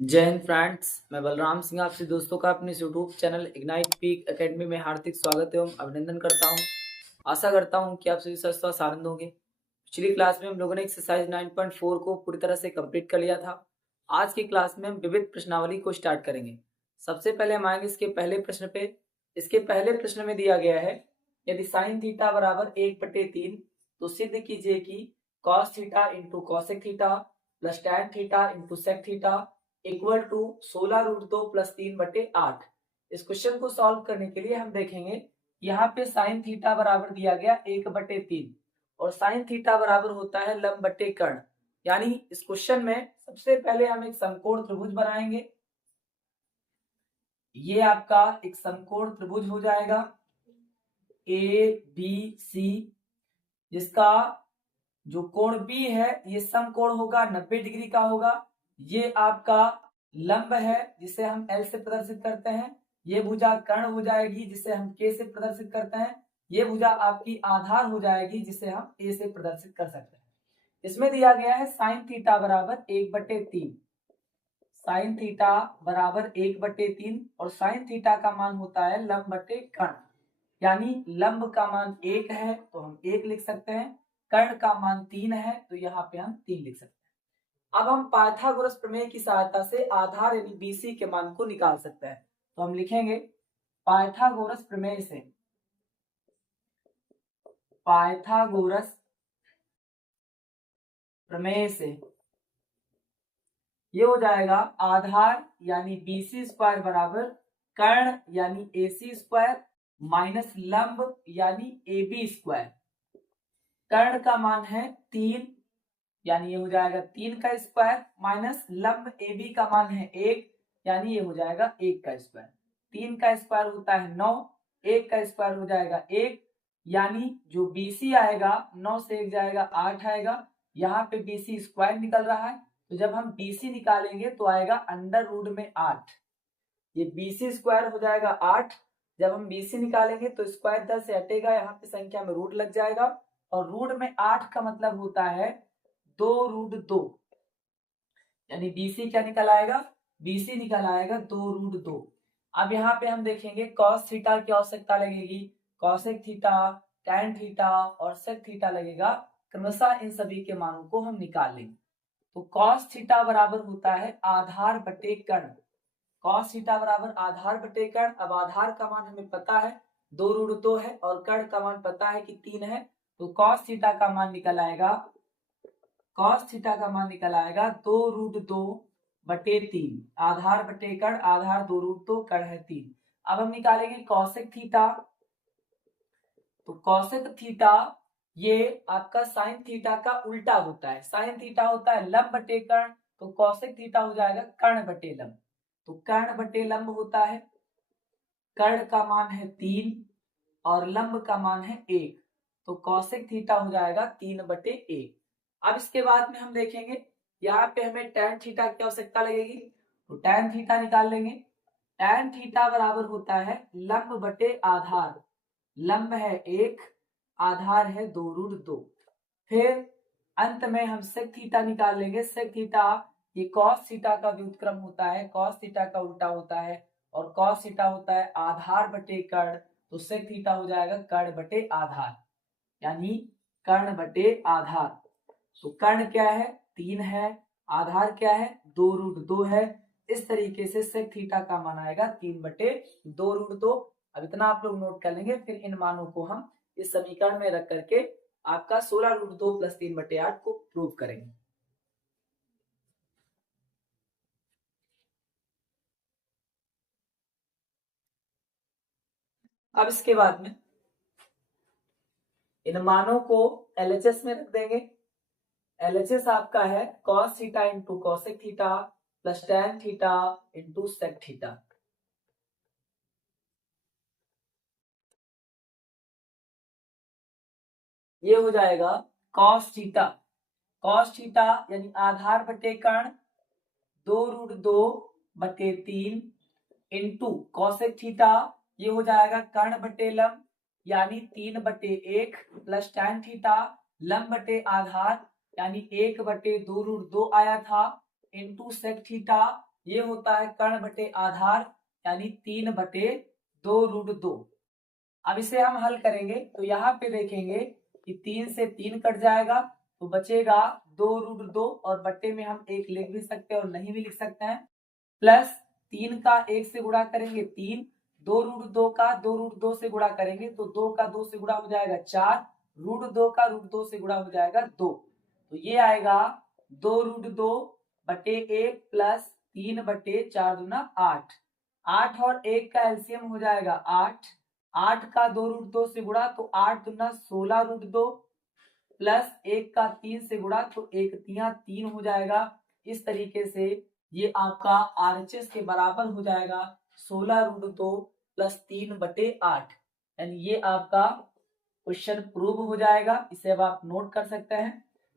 जय हिंद फ्रेंड्स, मैं बलराम सिंह आपसे दोस्तों का अपने YouTube channel ignite peak academy में हार्दिक स्वागत एवं अभिनंदन करता हूं। आशा करता हूं कि आप सभी स्वस्थ आनंद होंगे। पिछली क्लास में हम लोगों ने एक्सरसाइज 9.4 को पूरी तरह से कंप्लीट कर लिया था। आज की क्लास में हम विविध प्रश्नावली को स्टार्ट करेंगे। सबसे पहले हम आएंगे इसके पहले प्रश्न पे। इसके पहले प्रश्न में दिया गया है, यदि साइन थीटा बराबर 1/3 तो सिद्ध कीजिए कि cos theta into cosec theta plus tan theta into sec theta equal to 16√2 plus 3/8। इस क्वेश्चन को सॉल्व करने के लिए हम देखेंगे, यहाँ पे साइन थीटा बराबर दिया गया 1/3 और साइन थीटा बराबर होता है लंब बटे कर्ण। यानी इस क्वेश्चन में सबसे पहले हम एक समकोण त्रिभुज बनाएंगे। ये आपका एक समकोण त्रिभुज हो जाएगा ABC, जिसका जो कोण B है ये समकोण होगा, 90 डिग्री का होगा। ये आपका लंब है जिसे हम L से प्रदर्शित करते हैं। ये भुजा कर्ण हो जाएगी जिसे हम K से प्रदर्शित करते हैं। ये भुजा आपकी आधार हो जाएगी जिसे हम A से प्रदर्शित कर सकते हैं। इसमें दिया गया है साइन थीटा बराबर 1/3। साइन थीटा बराबर 1/3 और साइन थीटा का मान होता है लंब बटे कर्ण। यानी लंब का मान 1 है तो हम 1 लिख सकते हैं, कर्ण का मान 3 है तो यहाँ पे हम 3 लिख सकते हैं। अब हम पाइथागोरस प्रमेय की सहायता से आधार यानी BC के मान को निकाल सकते हैं। तो हम लिखेंगे पाइथागोरस प्रमेय से, पाइथागोरस प्रमेय से ये हो जाएगा आधार यानी BC स्क्वायर बराबर कर्ण यानी AC स्क्वायर माइनस लंब यानी AB स्क्वायर। कर्ण का मान है 3 यानी ये हो जाएगा 3 का स्क्वायर माइनस लंब AB का मान है 1 यानी ये हो जाएगा 1 का स्क्वायर। 3 का स्क्वायर होता है 9, 1 का स्क्वायर हो जाएगा 1, यानी जो BC आएगा 9 से 1 जाएगा 8 आएगा। यहाँ पे BC स्क्वायर निकल रहा है तो जब हम BC निकालेंगे तो आएगा अंडर रूट में 8। ये BC स्क्वायर हो जाएगा 8। जब हम BC निकालेंगे तो स्क्वायर 10 से हटेगा, यहाँ पे संख्या में रूट लग जाएगा और रूट में 8 का मतलब होता है 2√2, यानी BC क्या निकल आएगा, BC निकल आएगा 2√2। अब यहाँ पे हम देखेंगे कॉस थीटा की आवश्यकता लगेगी, कॉसेक थीटा, टैन थीटा और सेक थीटा लगेगा। क्रमशः इन सभी के मानों को हम निकाल लेंगे। तो कॉस थीटा बराबर होता है आधार बटे कर्ण। कॉस थीटा बराबर आधार बटे कर्ण। अब आधार का मान हमें पता है 2√2 है और कर्ण का मान पता है कि 3 है, तो कॉस थीटा का मान निकल आएगा, कॉस थीटा का मान निकल आएगा 2√2/3। आधार बटे कर्ण, आधार 2√2, कर्ण है 3। अब हम निकालेंगे कॉसेक थीटा। तो कॉसेक थीटा ये आपका साइन थीटा का उल्टा होता है। साइन थीटा होता है लंब बटे कर्ण, तो कॉसेक थीटा हो जाएगा कर्ण बटे लंब। तो कर्ण बटे लंब होता है, कर्ण का मान है 3 और लंब का मान है 1, तो कॉसेक थीटा हो जाएगा 3/1। अब इसके बाद में हम देखेंगे, यहाँ पे हमें टैन थीटा की आवश्यकता लगेगी, तो टैन थीटा निकाल लेंगे। टैन थीटा बराबर होता है लंब बटे आधार। लंब है 1, आधार है 2√2। फिर अंत में हम सेक थीटा निकाल लेंगे। सेक थीटा ये कॉस थीटा का व्युत्क्रम होता है, कॉस थीटा का उल्टा होता है और कॉस थीटा होता है आधार बटे कर्ण, तो सेक थीटा हो जाएगा कर्ण बटे आधार, यानी कर्ण बटे आधार। तो कर्ण क्या है, 3 है, आधार क्या है, 2√2 है। इस तरीके से सेक थीटा का मान आएगा 3/2√2। अब इतना आप लोग नोट कर लेंगे, फिर इन मानों को हम इस समीकरण में रख करके आपका 16√2 प्लस 3/8 को प्रूव करेंगे। अब इसके बाद में इन मानों को LHS में रख देंगे। LHS आपका है cos theta into cosec theta plus tan theta into sec theta. ये हो जाएगा cos थीटा, cos थीटा यानी आधार बटे कर्ण 2√2/3 इंटू कॉसेक थीटा, ये हो जाएगा कर्ण बटे लंब यानी 3/1 प्लस टैन थीटा लंब बटे आधार यानी 1/2√2 आया था इंटू सेक थीटा ये होता है कर्ण बटे आधार यानी 3/2√2। अब इसे हम हल करेंगे तो यहाँ पे देखेंगे कि 3 से 3 कट जाएगा तो बचेगा 2√2 और बट्टे में हम 1 लिख भी सकते हैं और नहीं भी लिख सकते हैं, प्लस 3 का 1 से गुणा करेंगे 3, 2√2 का 2√2 से गुणा करेंगे तो 2 का 2 से गुणा हो जाएगा 4, √2 का √2 से गुणा हो जाएगा 2, तो ये आएगा 2√2 बटे 1 प्लस 3/4 दूना 8। 8 और 1 का एलसीएम हो जाएगा 8, 8 का 2√2 से गुणा तो 8 दूना 16√2 प्लस 1 का 3 से गुणा तो 1 तिया 3 हो जाएगा। इस तरीके से ये आपका RHS के बराबर हो जाएगा 16√2 प्लस 3/8, यानी ये आपका क्वेश्चन प्रूव हो जाएगा। इसे अब आप नोट कर सकते हैं।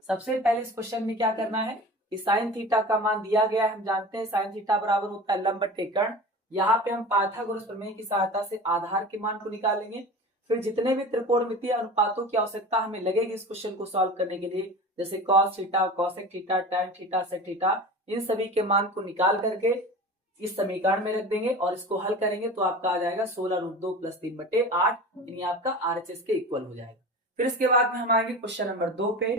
सबसे पहले इस क्वेश्चन में क्या करना है कि साइन थीटा का मान दिया गया है, हम जानते हैं साइन थीटा बराबर होता है लंब बटे कर्ण। यहाँ पे हम पाइथागोरस प्रमेय की सहायता से आधार के मान को निकालेंगे, फिर जितने भी त्रिकोणमितीय अनुपातों की आवश्यकता हमें लगेगी इस क्वेश्चन को सॉल्व करने के लिए, जैसे cos theta, cosec theta, tan theta, sec theta, इन सभी के मान को निकाल करके इस समीकरण में रख देंगे और इसको हल करेंगे तो आपका आ जाएगा 16√2 प्लस 3/8, यानी आपका RHS के इक्वल हो जाएगा। फिर इसके बाद में हम आएंगे क्वेश्चन नंबर 2 पे।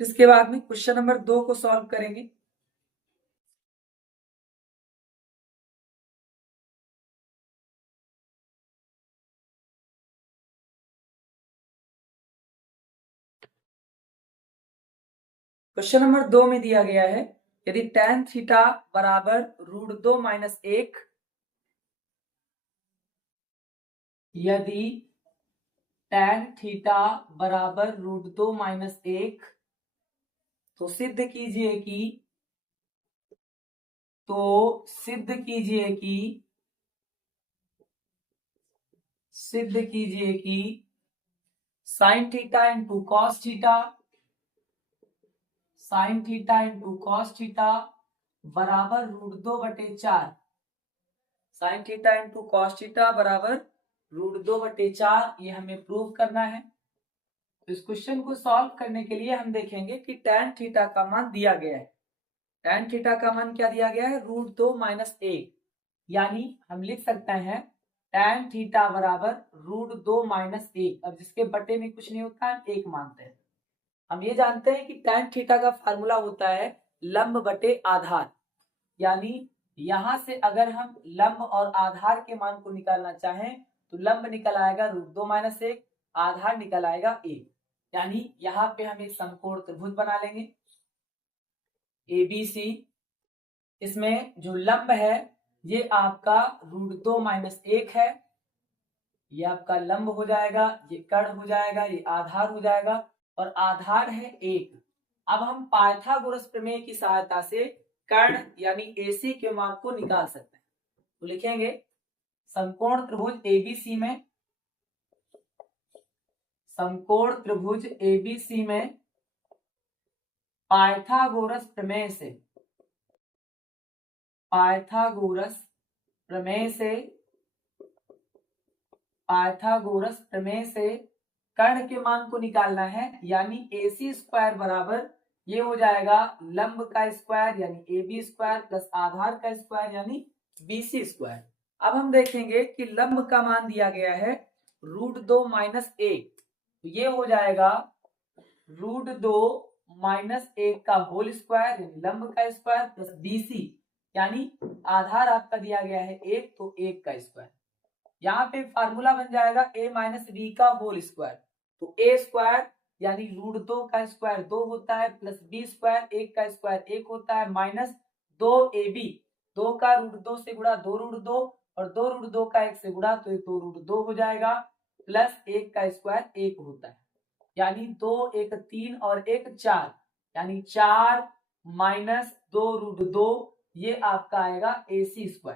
इसके बाद में क्वेश्चन नंबर 2 को सॉल्व करेंगे। क्वेश्चन नंबर 2 में दिया गया है यदि tan थीटा बराबर √2 - 1, यदि tan थीटा बराबर √2 - 1, तो सिद्ध कीजिए कि sine theta into cos theta, sine theta into cos theta बराबर √2/4, sine theta into cos theta बराबर √2/4, ये हमें प्रूव करना है। तो इस क्वेश्चन को सॉल्व करने के लिए हम देखेंगे कि tan थीटा का मान दिया गया है। tan थीटा का मान क्या दिया गया है? √2 - 1, यानी हम लिख सकते हैं tan थीटा बराबर √2 - 1। अब जिसके बटे में कुछ नहीं होता है 1 मानते हैं। हम ये जानते हैं कि tan थीटा का फार्मूला होता है लंब बटे आधार, यानी यहां से अगर हम लंब और आधार के मान को निकालना चाहें तो लंब निकल आएगा √2 - 1, आधार निकल आएगा 1, यानी यहाँ पे हम एक समकोण त्रिभुज बना लेंगे ABC। इसमें जो लंब है ये आपका √2 - 1 है, ये आपका लंब हो जाएगा, ये कर्ण हो जाएगा, ये आधार हो जाएगा और आधार है 1। अब हम पाइथागोरस प्रमेय की सहायता से कर्ण यानी AC के मान को निकाल सकते हैं। तो लिखेंगे समकोण त्रिभुज ABC में, समकोण त्रिभुज ABC में पाइथागोरस प्रमेय से, पाइथागोरस प्रमेय से, पाइथागोरस प्रमेय से कर्ण के मान को निकालना है, यानी AC² बराबर ये हो जाएगा लंब का स्क्वायर यानी AB² प्लस आधार का स्क्वायर यानी BC²। अब हम देखेंगे कि लंब का मान दिया गया है √2 - 1, तो ये हो जाएगा √2 - 1 का होल स्क्वायर यानी लंब का स्क्वायर प्लस BC, यानी आधार आपका दिया गया है 1 तो 1 का स्क्वायर। यहाँ पे फार्मूला बन जाएगा a - b का होल स्क्वायर, तो a² यानी √2 का स्क्वायर 2 होता है प्लस b², 1 का स्क्वायर 1 होता है, माइनस 2ab, 2 का √2 से गुणा 2√2 और 2√2 का 1 से गुणा तो 2√2 हो जाएगा, प्लस 1 का स्क्वायर 1 होता है, यानी 2 1 3 और 1 4, यानी 4 माइनस 2√2, ये आपका आएगा AC²।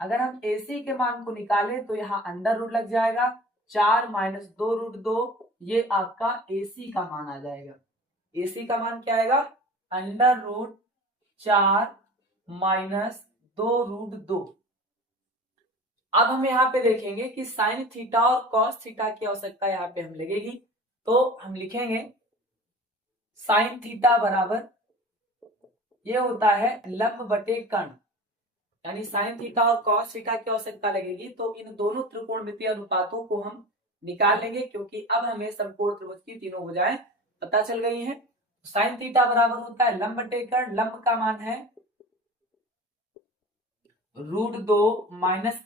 अगर हम AC के मान को निकालें तो यहाँ अंडर रूट लग जाएगा, 4 - 2√2, ये आपका AC का मान आ जाएगा। AC का मान क्या आएगा? √4 - 2√2। अब हम यहाँ पे देखेंगे कि साइन थीटा और कॉस थीटा की आवश्यकता यहाँ पे हम लगेगी, तो हम लिखेंगे साइन थीटा बराबर ये होता है लंब बटे कर्ण, यानी साइन थीटा और कॉस थीटा की आवश्यकता लगेगी तो इन दोनों त्रिकोणमितीय अनुपातों को हम निकाल लेंगे, क्योंकि अब हमें समकोण त्रिभुज की तीनों भुजाएं पता चल गई हैं। साइन थीटा बराबर होता है लंब बटे कर्ण, लंब का मान है √2 -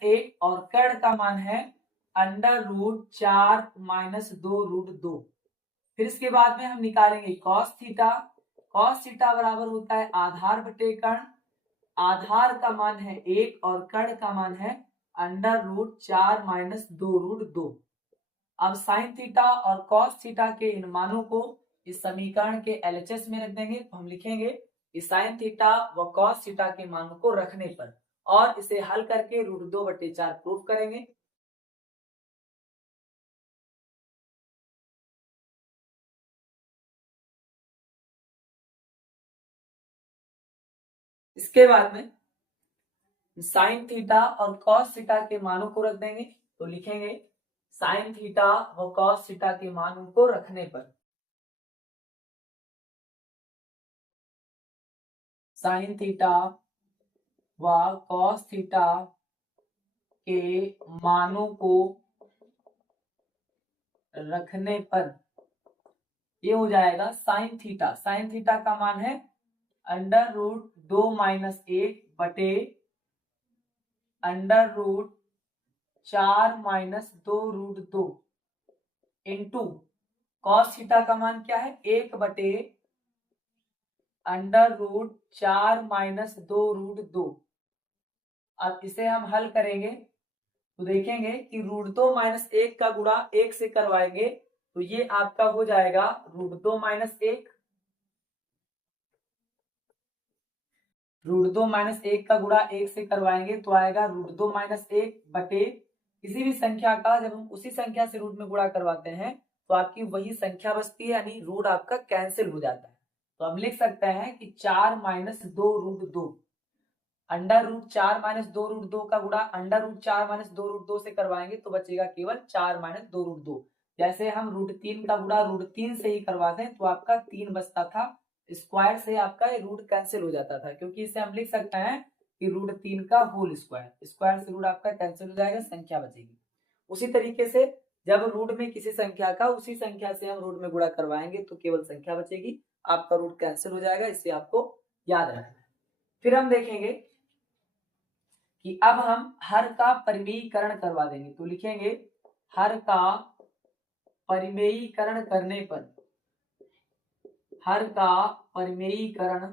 1 और कर्ण का मान है √4 - 2 √2। फिर इसके बाद में हम निकालेंगे कॉस थीटा। कॉस थीटा बराबर होता है आधार बटे कर्ण, आधार का मान है 1 और कर्ण का मान है √4 - 2 √2। अब साइन थीटा और कॉस थीटा के इन मानों को इस समीकरण के एलएचएस में रख देंगे। तो हम लिखेंगे कि साइन थीटा व कॉस थीटा के मानों को रखने पर और इसे हल करके √2/4 प्रूफ करेंगे। इसके बाद में साइन थीटा और कॉस थीटा के मानों को रख देंगे। तो लिखेंगे साइन थीटा व कॉस थीटा के मानों को रखने पर साइन थीटा व कॉस थीटा के मानों को रखने पर ये हो जाएगा साइन थीटा। साइन थीटा का मान है √2 - 1 बटे √4 - 2 √2 इंटू कॉस थीटा का मान क्या है 1 बटे √4 - 2 √2। अब इसे हम हल करेंगे तो देखेंगे कि √2 - 1 का गुणा 1 से करवाएंगे तो ये आपका हो जाएगा √2 - 1। √2 - 1 का गुणा 1 से करवाएंगे तो आएगा √2 - 1 बटे किसी भी संख्या का जब हम उसी संख्या से रूट में गुणा करवाते हैं तो आपकी वही संख्या बचती है, यानी रूट आपका कैंसिल हो जाता है। तो हम लिख सकते हैं कि 4 - 2 √2 √4 - 2 √2 का गुणा √4 - 2 √2 से करवाएंगे तो बचेगा केवल 4 - 2 √2। जैसे हम √3 का गुणा √3 से ही करवाते हैं तो आपका 3 बचता था, स्क्वायर से आपका ये रूट कैंसिल हो जाता था, क्योंकि इसे हम लिख सकते हैं कि √3 का होल स्क्वायर। स्क्वायर से रूट आपका कैंसिल हो जाएगा, संख्या बचेगी। उसी तरीके से जब रूट में किसी संख्या का उसी संख्या से हम रूट में गुणा करवाएंगे तो केवल संख्या बचेगी, आपका रूट कैंसिल हो जाएगा। इसे आपको याद रखना है। फिर हम देखेंगे कि अब हम हर का परिमेयीकरण करवा देंगे। तो लिखेंगे हर का परिमेयीकरण करने पर हर का परिमेयीकरण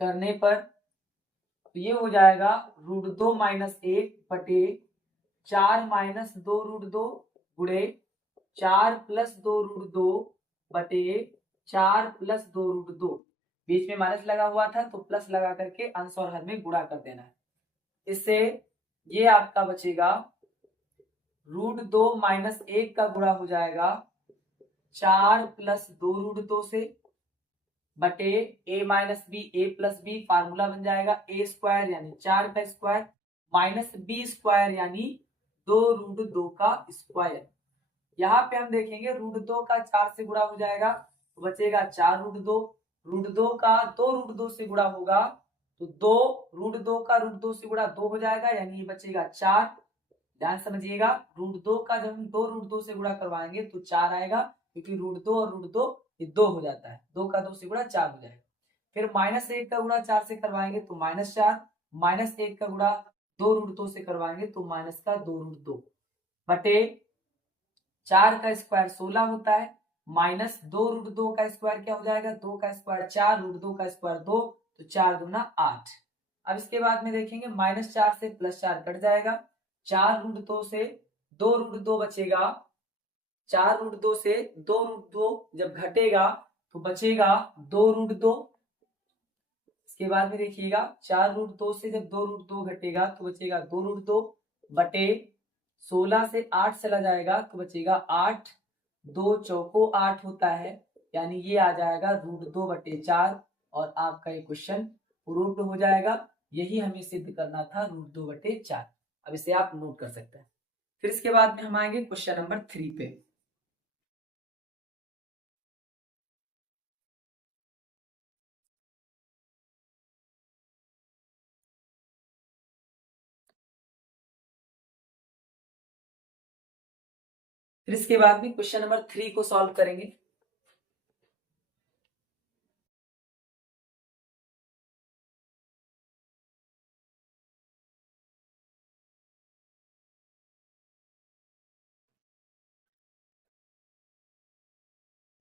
करने पर तो ये हो जाएगा √2 - 1 बटे 4 - 2 √2 गुणे 4 + 2 √2 बटे 4 + 2 √2। बीच में माइनस लगा हुआ था तो प्लस लगा करके अंश और हर में गुणा कर देना है। इससे ये आपका बचेगा √2 - 1 का गुणा हो जाएगा 4 + 2 √2 से बटे a - b a + b formula बन जाएगा a² यानी 4 का स्क्वायर माइनस b² यानी 2 √2 का स्क्वायर। यहाँ पे हम देखेंगे √2 का 4 से गुणा हो जाएगा तो बचेगा 4 √2। √2 का 2 √2 से गुणा होगा तो 2 √2 का √2 से गुणा 2 हो जाएगा, यानी ये बचेगा 4। ध्यान समझिएगा, √2 का जब हम 2 √2 से गुणा करवाएंगे तो 4 आएगा, क्योंकि √2 और √2 ये 2 हो जाता है। 2 का 2 से गुणा 4 हो जाएगा। फिर -1 का गुणा 4 से करवाएंगे तो -4, -1 का गुणा 2 √2 से करवाएंगे तो माइनस का 2 √2 बटे 4 का स्क्वायर 16 होता है, माइनस 2 √2 का स्क्वायर क्या हो जाएगा 2 का स्क्वायर 4 √2 का स्क्वायर 2 तो 4 दूना 8। अब इसके बाद में देखेंगे -4 से +4 कट जाएगा, 4 √2 से 2 √2 बचेगा, 4 √2 से 2 √2 जब घटेगा तो बचेगा 2 √2। इसके बाद में देखिएगा 4 √2 से जब 2 √2 घटेगा तो बचेगा 2 √2 बटे 16 से 8 चला जाएगा तो बचेगा 8, 2 चौको 8 होता है, यानी ये आ जाएगा √2/4 और आपका ये क्वेश्चन प्रूव्ड हो जाएगा। यही हमें सिद्ध करना था √2/4। अब इसे आप नोट कर सकते हैं। फिर इसके बाद में हम आएंगे क्वेश्चन नंबर 3 पे। फिर इसके बाद में क्वेश्चन नंबर 3 को सॉल्व करेंगे।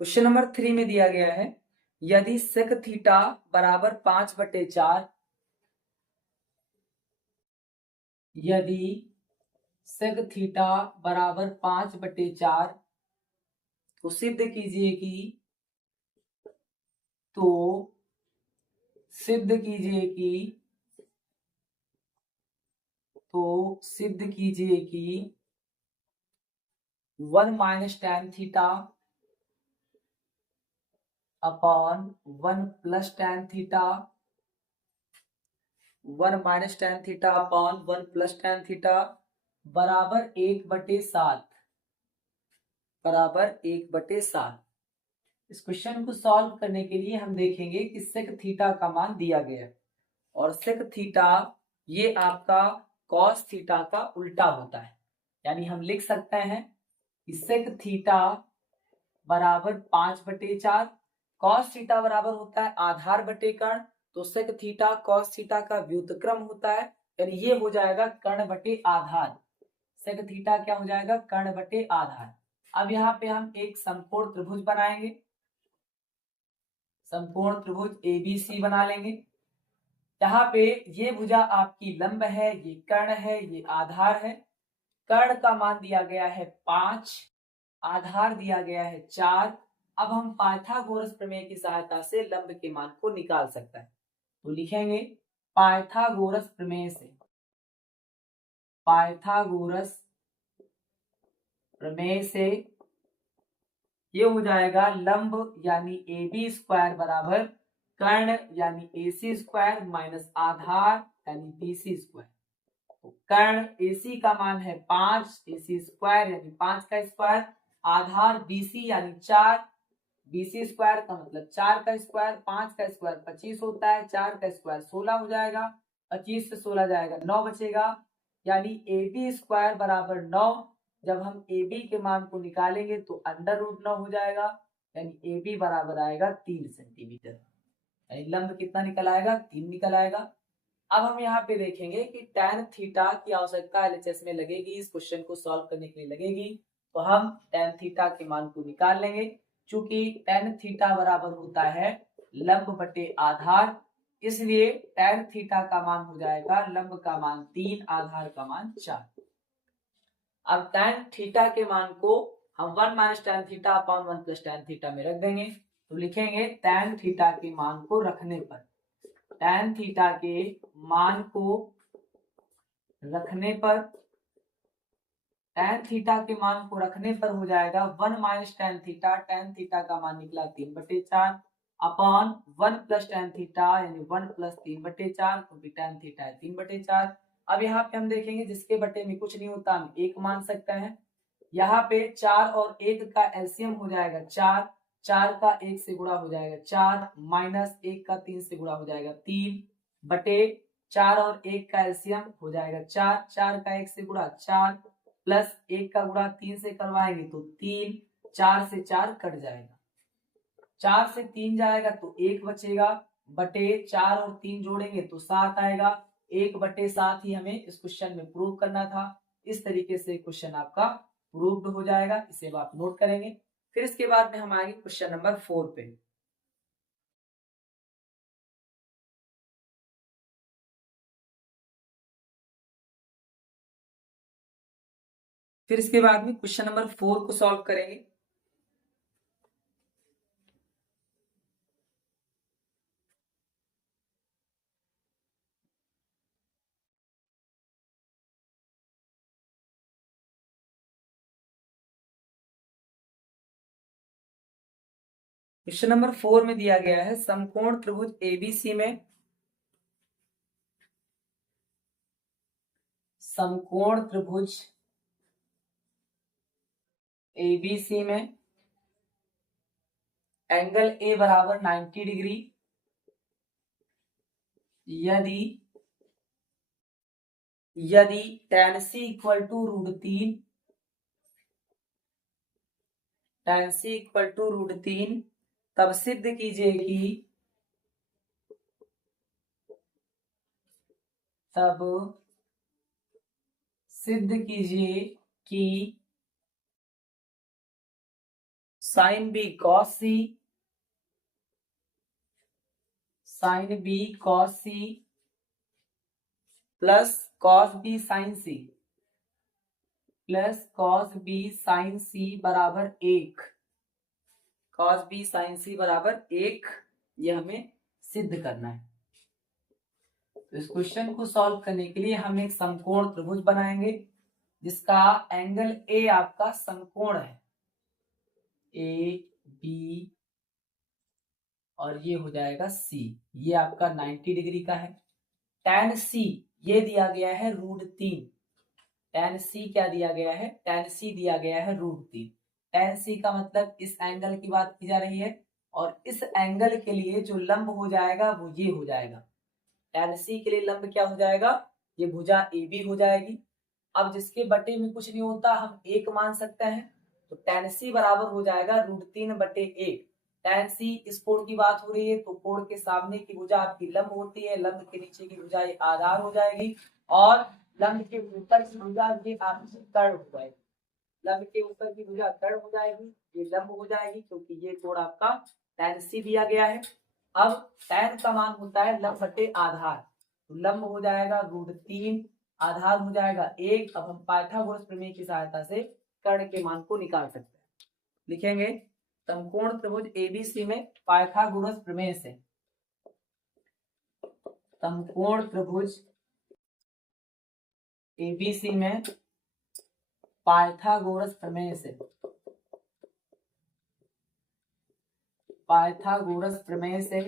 क्वेश्चन नंबर 3 में दिया गया है यदि सेक थीटा बराबर 5/4, यदि सेक थीटा बराबर 5/4 तो सिद्ध कीजिए कि तो सिद्ध कीजिए कि तो सिद्ध कीजिए कि 1 minus tan theta upon 1 plus tan theta, 1 minus tan theta upon 1 plus tan theta बराबर 1/7, बराबर 1/7। इस क्वेश्चन को सॉल्व करने के लिए हम देखेंगे कि सेक थीटा का मान दिया गया है और सेक थीटा ये आपका कॉस थीटा का उल्टा होता है, यानी हम लिख सकते हैं कि सेक थीटा बराबर 5/4, कॉस थीटा बराबर होता है आधार बटे कर्ण, तो सेक थीटा कॉस थीटा का व्युत्क्रम होता है, यानी ये हो जाएगा कर्ण बटे आधार। सेक थीटा क्या हो जाएगा? कर्ण बटे आधार। अब यहाँ पे हम एक समकोण त्रिभुज बनाएंगे, समकोण त्रिभुज ABC बना लेंगे। यहाँ पे ये भुजा आपकी लंब है, ये कर्ण है, ये आधार है। कर्ण का मान दिया गया है 5, आधार दिया गया है 4। अब हम पाइथागोरस प्रमेय की सहायता से लंब के मान को निकाल सकते हैं, तो लिखेंगे पाइथागोरस प्रमेय से, पाइथागोरस प्रमेय से ये हो जाएगा लंब यानी AB स्क्वायर बराबर कर्ण यानी AC स्क्वायर माइनस आधार यानी BC स्क्वायर। तो कर्ण AC का मान है 5, AC स्क्वायर यानी 5 का स्क्वायर, आधार BC यानी 4, BC स्क्वायर का मतलब 4 का स्क्वायर, 5 का स्क्वायर 25 होता है, 4 का स्क्वायर 16 हो जाएगा, 25 से 16 जाएगा 9 बचेगा, यानी AB स्क्वायर बराबर 9। जब हम AB के मान को निकालेंगे तो √9 हो जाएगा, यानी AB बराबर आएगा 3 सेंटीमीटर, यानी लंब कितना निकल आएगा? 3 निकल आएगा। अब हम यहाँ पे देखेंगे कि tan थीटा की आवश्यकता LHS में लगेगी, इस क्वेश्चन को सॉल्व करने के लिए लगेगी, तो हम tan थीटा के मान को निकाल लेंगे। चूंकि tan थीटा बराबर होता है लंब बटे आधार, इसलिए tan थीटा का मान हो जाएगा लंब का मान 3, आधार का मान 4। अब tan थीटा के मान को हम 1 minus tan theta upon 1 plus tan theta में रख देंगे, तो लिखेंगे tan थीटा के मान को रखने पर, tan थीटा के मान को रखने पर, tan थीटा के मान को रखने पर हो जाएगा 1 minus tan theta, tan theta का मान निकला 3/4 अपॉन 1 प्लस tan थीटा यानी 1 प्लस 3/4, क्योंकि tan थीटा है 3/4। अब यहाँ पे हम देखेंगे जिसके बटे में कुछ नहीं होता हम 1 मान सकते हैं। यहाँ पे 4 और 1 का एलसीएम हो जाएगा 4, 4 का 1 से गुणा हो जाएगा 4, माइनस 1 का 3 से गुणा हो जाएगा 3, बटे 4 और 1 का एलसीएम हो जाएगा 4, 4 का 1 से गुणा 4, प्लस 1 का गुणा 3 से करवाएंगे तो 3, 4 से 4 कट जाएगा, 4 से 3 जाएगा तो 1 बचेगा, बटे 4 और 3 जोड़ेंगे तो 7 आएगा, 1/7 ही हमें इस क्वेश्चन में प्रूव करना था। इस तरीके से क्वेश्चन आपका प्रूव्ड हो जाएगा, इसे आप नोट करेंगे। फिर इसके बाद में हम आएंगे क्वेश्चन नंबर 4 पे। फिर इसके बाद में क्वेश्चन नंबर 4 को सॉल्व करेंगे। क्वेश्चन नंबर 4 में दिया गया है समकोण त्रिभुज ABC में, समकोण त्रिभुज ABC में एंगल A बराबर 90 डिग्री, यदि tan C equal to √3, tan c equal to √3, तब सिद्ध कीजिए कि sine B cos C plus cos B sine C बराबर 1, कॉस बी साइन सी बराबर 1, ये हमें सिद्ध करना है। तो इस क्वेश्चन को सॉल्व करने के लिए हम एक समकोण त्रिभुज बनाएंगे जिसका एंगल ए आपका समकोण है, ए बी और ये हो जाएगा सी, ये आपका 90 डिग्री का है। tan सी ये दिया गया है √3, tan सी क्या दिया गया है, tan सी दिया गया है √3। tan सी का मतलब इस एंगल की बात की जा रही है और इस एंगल के लिए जो लंब हो जाएगा वो ये हो जाएगा। tan सी के लिए लंब क्या हो जाएगा, ये भुजा ए बी हो जाएगी। अब जिसके बटे में कुछ नहीं होता हम 1 मान सकते हैं, तो tan सी बराबर हो जाएगा √3/1। tan सी इस कोण की बात हो रही है तो कोण के सामने की भुजा आपकी लंब होती है, लंब के नीचे की भुजा ये आधार हो जाएगी और लंब के ऊपर की भुजा ये आपकी कर्ण हो जाएगी। लंब के ऊपर की भुजा कर्ण हो जाएगी, ये लंब हो जाएगी क्योंकि ये कोण आपका tan सी दिया गया है। अब tan का मान होता है लंब बटे आधार, तो लंब हो जाएगा √3, आधार हो जाएगा 1। अब हम पाइथागोरस प्रमेय की सहायता से कर्ण के मान को निकाल सकते हैं। लिखेंगे समकोण त्रिभुज एबीसी में पाइथागोरस प्रमेय से, समकोण त्रिभुज एबीसी में पाइथागोरस प्रमेय से,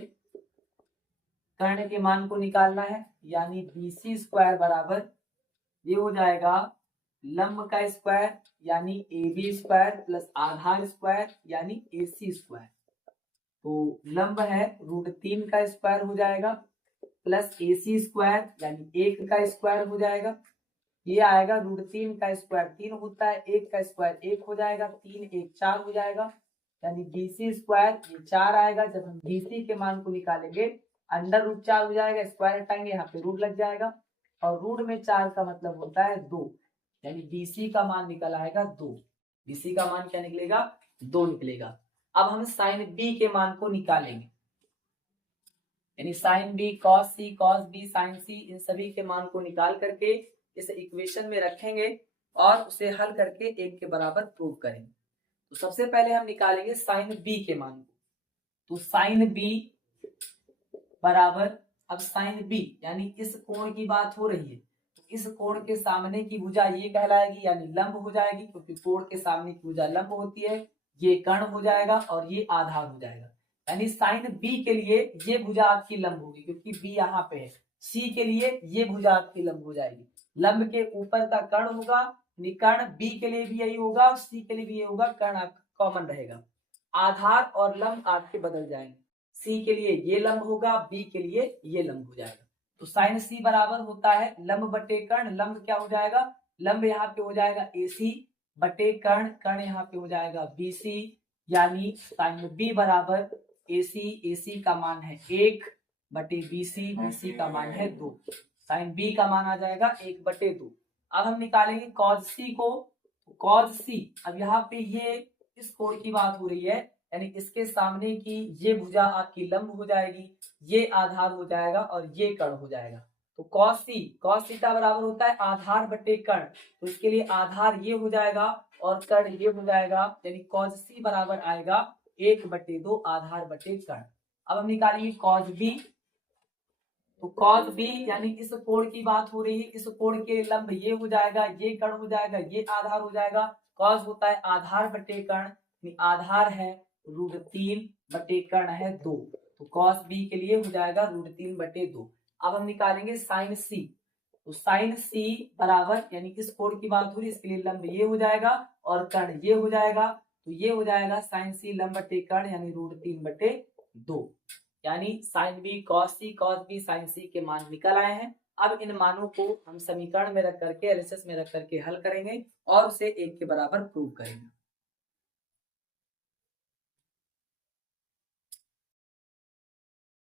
कर्ण के मान को निकालना है, यानी BC² बराबर ये हो जाएगा लंब का स्क्वायर यानी AB² प्लस आधार स्क्वायर यानी AC²। तो लंब है √3 का स्क्वायर हो जाएगा प्लस AC² यानी 1 का स्क्वायर हो जाएगा। ये आएगा √3 का स्क्वायर 3 होता है, 1 का स्क्वायर 1 हो जाएगा, 3 1 4 हो जाएगा, यानी BC² ये 4 आएगा। जब हम BC के मान को निकालेंगे √4 हो जाएगा, स्क्वायर हटाएंगे यहाँ पे रूट लग जाएगा और रूट में 4 का मतलब होता है 2, यानी BC का मान निकल आएगा 2। BC का मान क्या निकलेगा, 2 निकलेगा। अब हम साइन B के मान को निकालेंगे, यानी sine B cos B sine C इन सभी के मान को निकाल करके इस इक्वेशन में रखेंगे और उसे हल करके 1 के बराबर प्रूव करेंगे। तो सबसे पहले हम निकालेंगे साइन B के मान को, तो साइन B बराबर, अब साइन B यानी इस कोण की बात हो रही है, तो इस कोण के सामने की भुजा ये कहलाएगी यानी लंब हो जाएगी, क्योंकि कोण के सामने की भुजा लंब होती है, ये कर्ण हो जाएगा और ये आधार हो जाएगा। यानी साइन B के लिए ये भुजा आपकी लंब होगी क्योंकि B यहाँ पे है, C के लिए ये भुजा आपकी लंब हो जाएगी, लंब के ऊपर का कर्ण होगा, कर्ण B के लिए भी यही होगा और C के लिए भी यही होगा, कर्ण आपका कॉमन रहेगा। आधार और लंब आपके बदल जाएंगे, C के लिए ये लंब होगा, B के लिए ये लंब हो जाएगा। तो साइन C बराबर होता है लंब बटे कर्ण, लंब क्या हो जाएगा, लंब यहाँ पे हो जाएगा AC बटे कर्ण, कर्ण यहाँ पे हो जाएगा BC, यानी साइन B बराबर AC का मान है 1 बटे BC का मान है 2, साइन B का मान आ जाएगा 1/2। अब हम निकालेंगे cos C को, cos C, अब यहाँ पे ये इस कोण की बात हो रही है, यानी इसके सामने की ये भुजा आपकी लंब हो जाएगी, ये आधार हो जाएगा और ये कर्ण हो जाएगा। तो cos थीटा बराबर होता है आधार बटे कर्ण, तो इसके लिए आधार ये हो जाएगा और कर्ण ये हो जाएगा, यानी cos C बराबर आएगा 1/2 आधार बटे कर्ण। अब हम निकालेंगे cos B, तो cos B यानी इस कोण की बात हो रही है, इस कोण के लंब ये हो जाएगा, ये कर्ण हो जाएगा, ये आधार हो जाएगा, cos होता है आधार बटे कर्ण, आधार है √3 बटे कर्ण है 2, तो cos B के लिए हो जाएगा √3/2। अब हम निकालेंगे साइन C, तो साइन C बराबर, यानी इस कोण की बात हो रही है, इसके लिए लंब ये हो जाएगा और कर्ण ये हो जाएगा, तो ये हो जाएगा साइन C लंब बटे कर्ण यानी √3/2, यानी sine B cos B sine C के मान निकल आए हैं। अब इन मानों को हम समीकरण में रख करके, एलएचएस में रख करके हल करेंगे और उसे 1 के बराबर प्रूव करेंगे।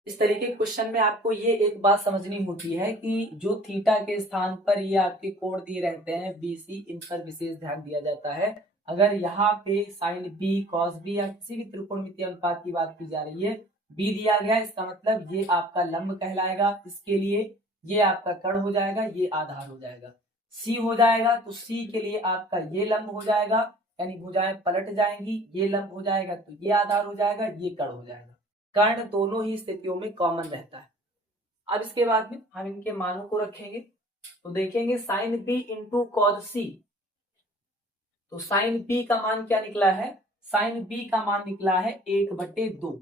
इस तरीके के क्वेश्चन में आपको ये एक बात समझनी होती है कि जो थीटा के स्थान पर ये आपके कोण दिए रहते हैं BC, इन पर विशेष ध्यान दिया जाता है। अगर यहाँ पे साइन B cos B या किसी भी त्रिकोणमितीय अनुपात की बात की जा रही है, B दिया गया, इसका मतलब ये आपका लंब कहलाएगा, इसके लिए ये आपका कर्ण हो जाएगा, ये आधार हो जाएगा। C हो जाएगा तो C के लिए आपका ये लंब हो जाएगा, यानी भुजाएं पलट जाएंगी, ये लंब हो जाएगा तो ये आधार हो जाएगा, ये कर्ण हो जाएगा। कर्ण दोनों ही स्थितियों में कॉमन रहता है। अब इसके बाद में हम इनके मानों को रखेंगे तो देखेंगे साइन बी इंटू कॉस सी। तो साइन बी का मान क्या निकला है? साइन बी का मान निकला है 1/2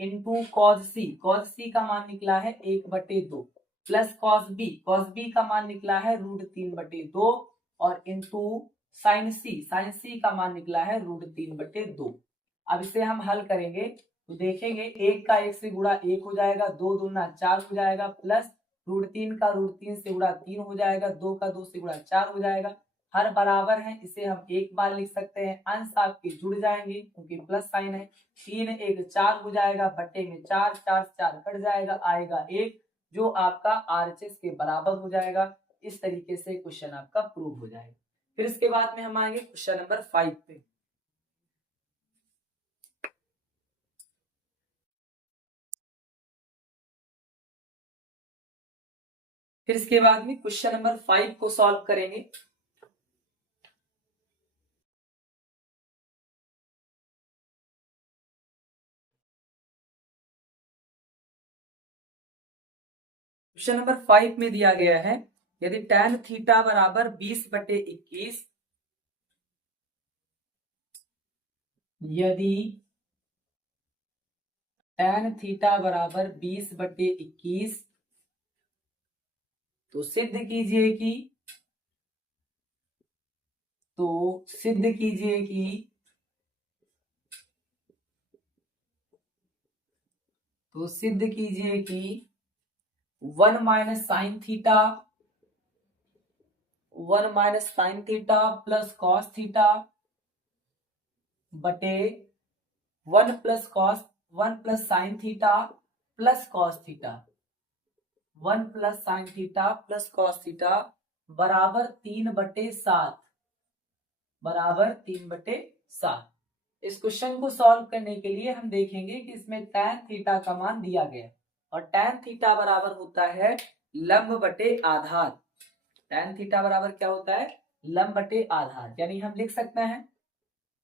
इंटू कॉस सी का मान निकला है 1/2 प्लस कॉस बी का मान निकला है √3/2 और इंटू साइन सी का मान निकला है √3/2। अब इसे हम हल करेंगे तो देखेंगे 1 का 1 से गुणा 1 हो जाएगा, 2 दूना 4 हो जाएगा, प्लस √3 का √3 से गुणा 3 हो जाएगा, 2 का 2 से गुणा 4 हो जाएगा। हर बराबर है, इसे हम एक बार लिख सकते हैं, अंश आपके जुड़ जाएंगे क्योंकि प्लस साइन है। 3 1 4 हो जाएगा, बट्टे में 4 4 4 कट जाएगा, आएगा 1 जो आपका RHS के बराबर हो जाएगा। इस तरीके से क्वेश्चन आपका प्रूव हो जाएगा। फिर इसके बाद में हम आएंगे क्वेश्चन नंबर 5 पे। फिर इसके बाद में क्वेश्चन नंबर 5 को सॉल्व करेंगे। क्वेश्चन नंबर 5 में दिया गया है यदि tan थीटा बराबर 20/21, यदि tan थीटा बराबर 20/21 तो सिद्ध कीजिए कि सिद्ध कीजिए कि 1 minus sine theta plus cos theta बटे 1 plus sine theta plus cos theta, 1 plus sine theta plus cos theta बराबर 3/7, बराबर 3/7। इस क्वेश्चन को सॉल्व करने के लिए हम देखेंगे कि इसमें tan थीटा का मान दिया गया और tan थीटा बराबर होता है लंब बटे आधार। tan थीटा बराबर क्या होता है? लंब बटे आधार। यानी हम लिख सकते हैं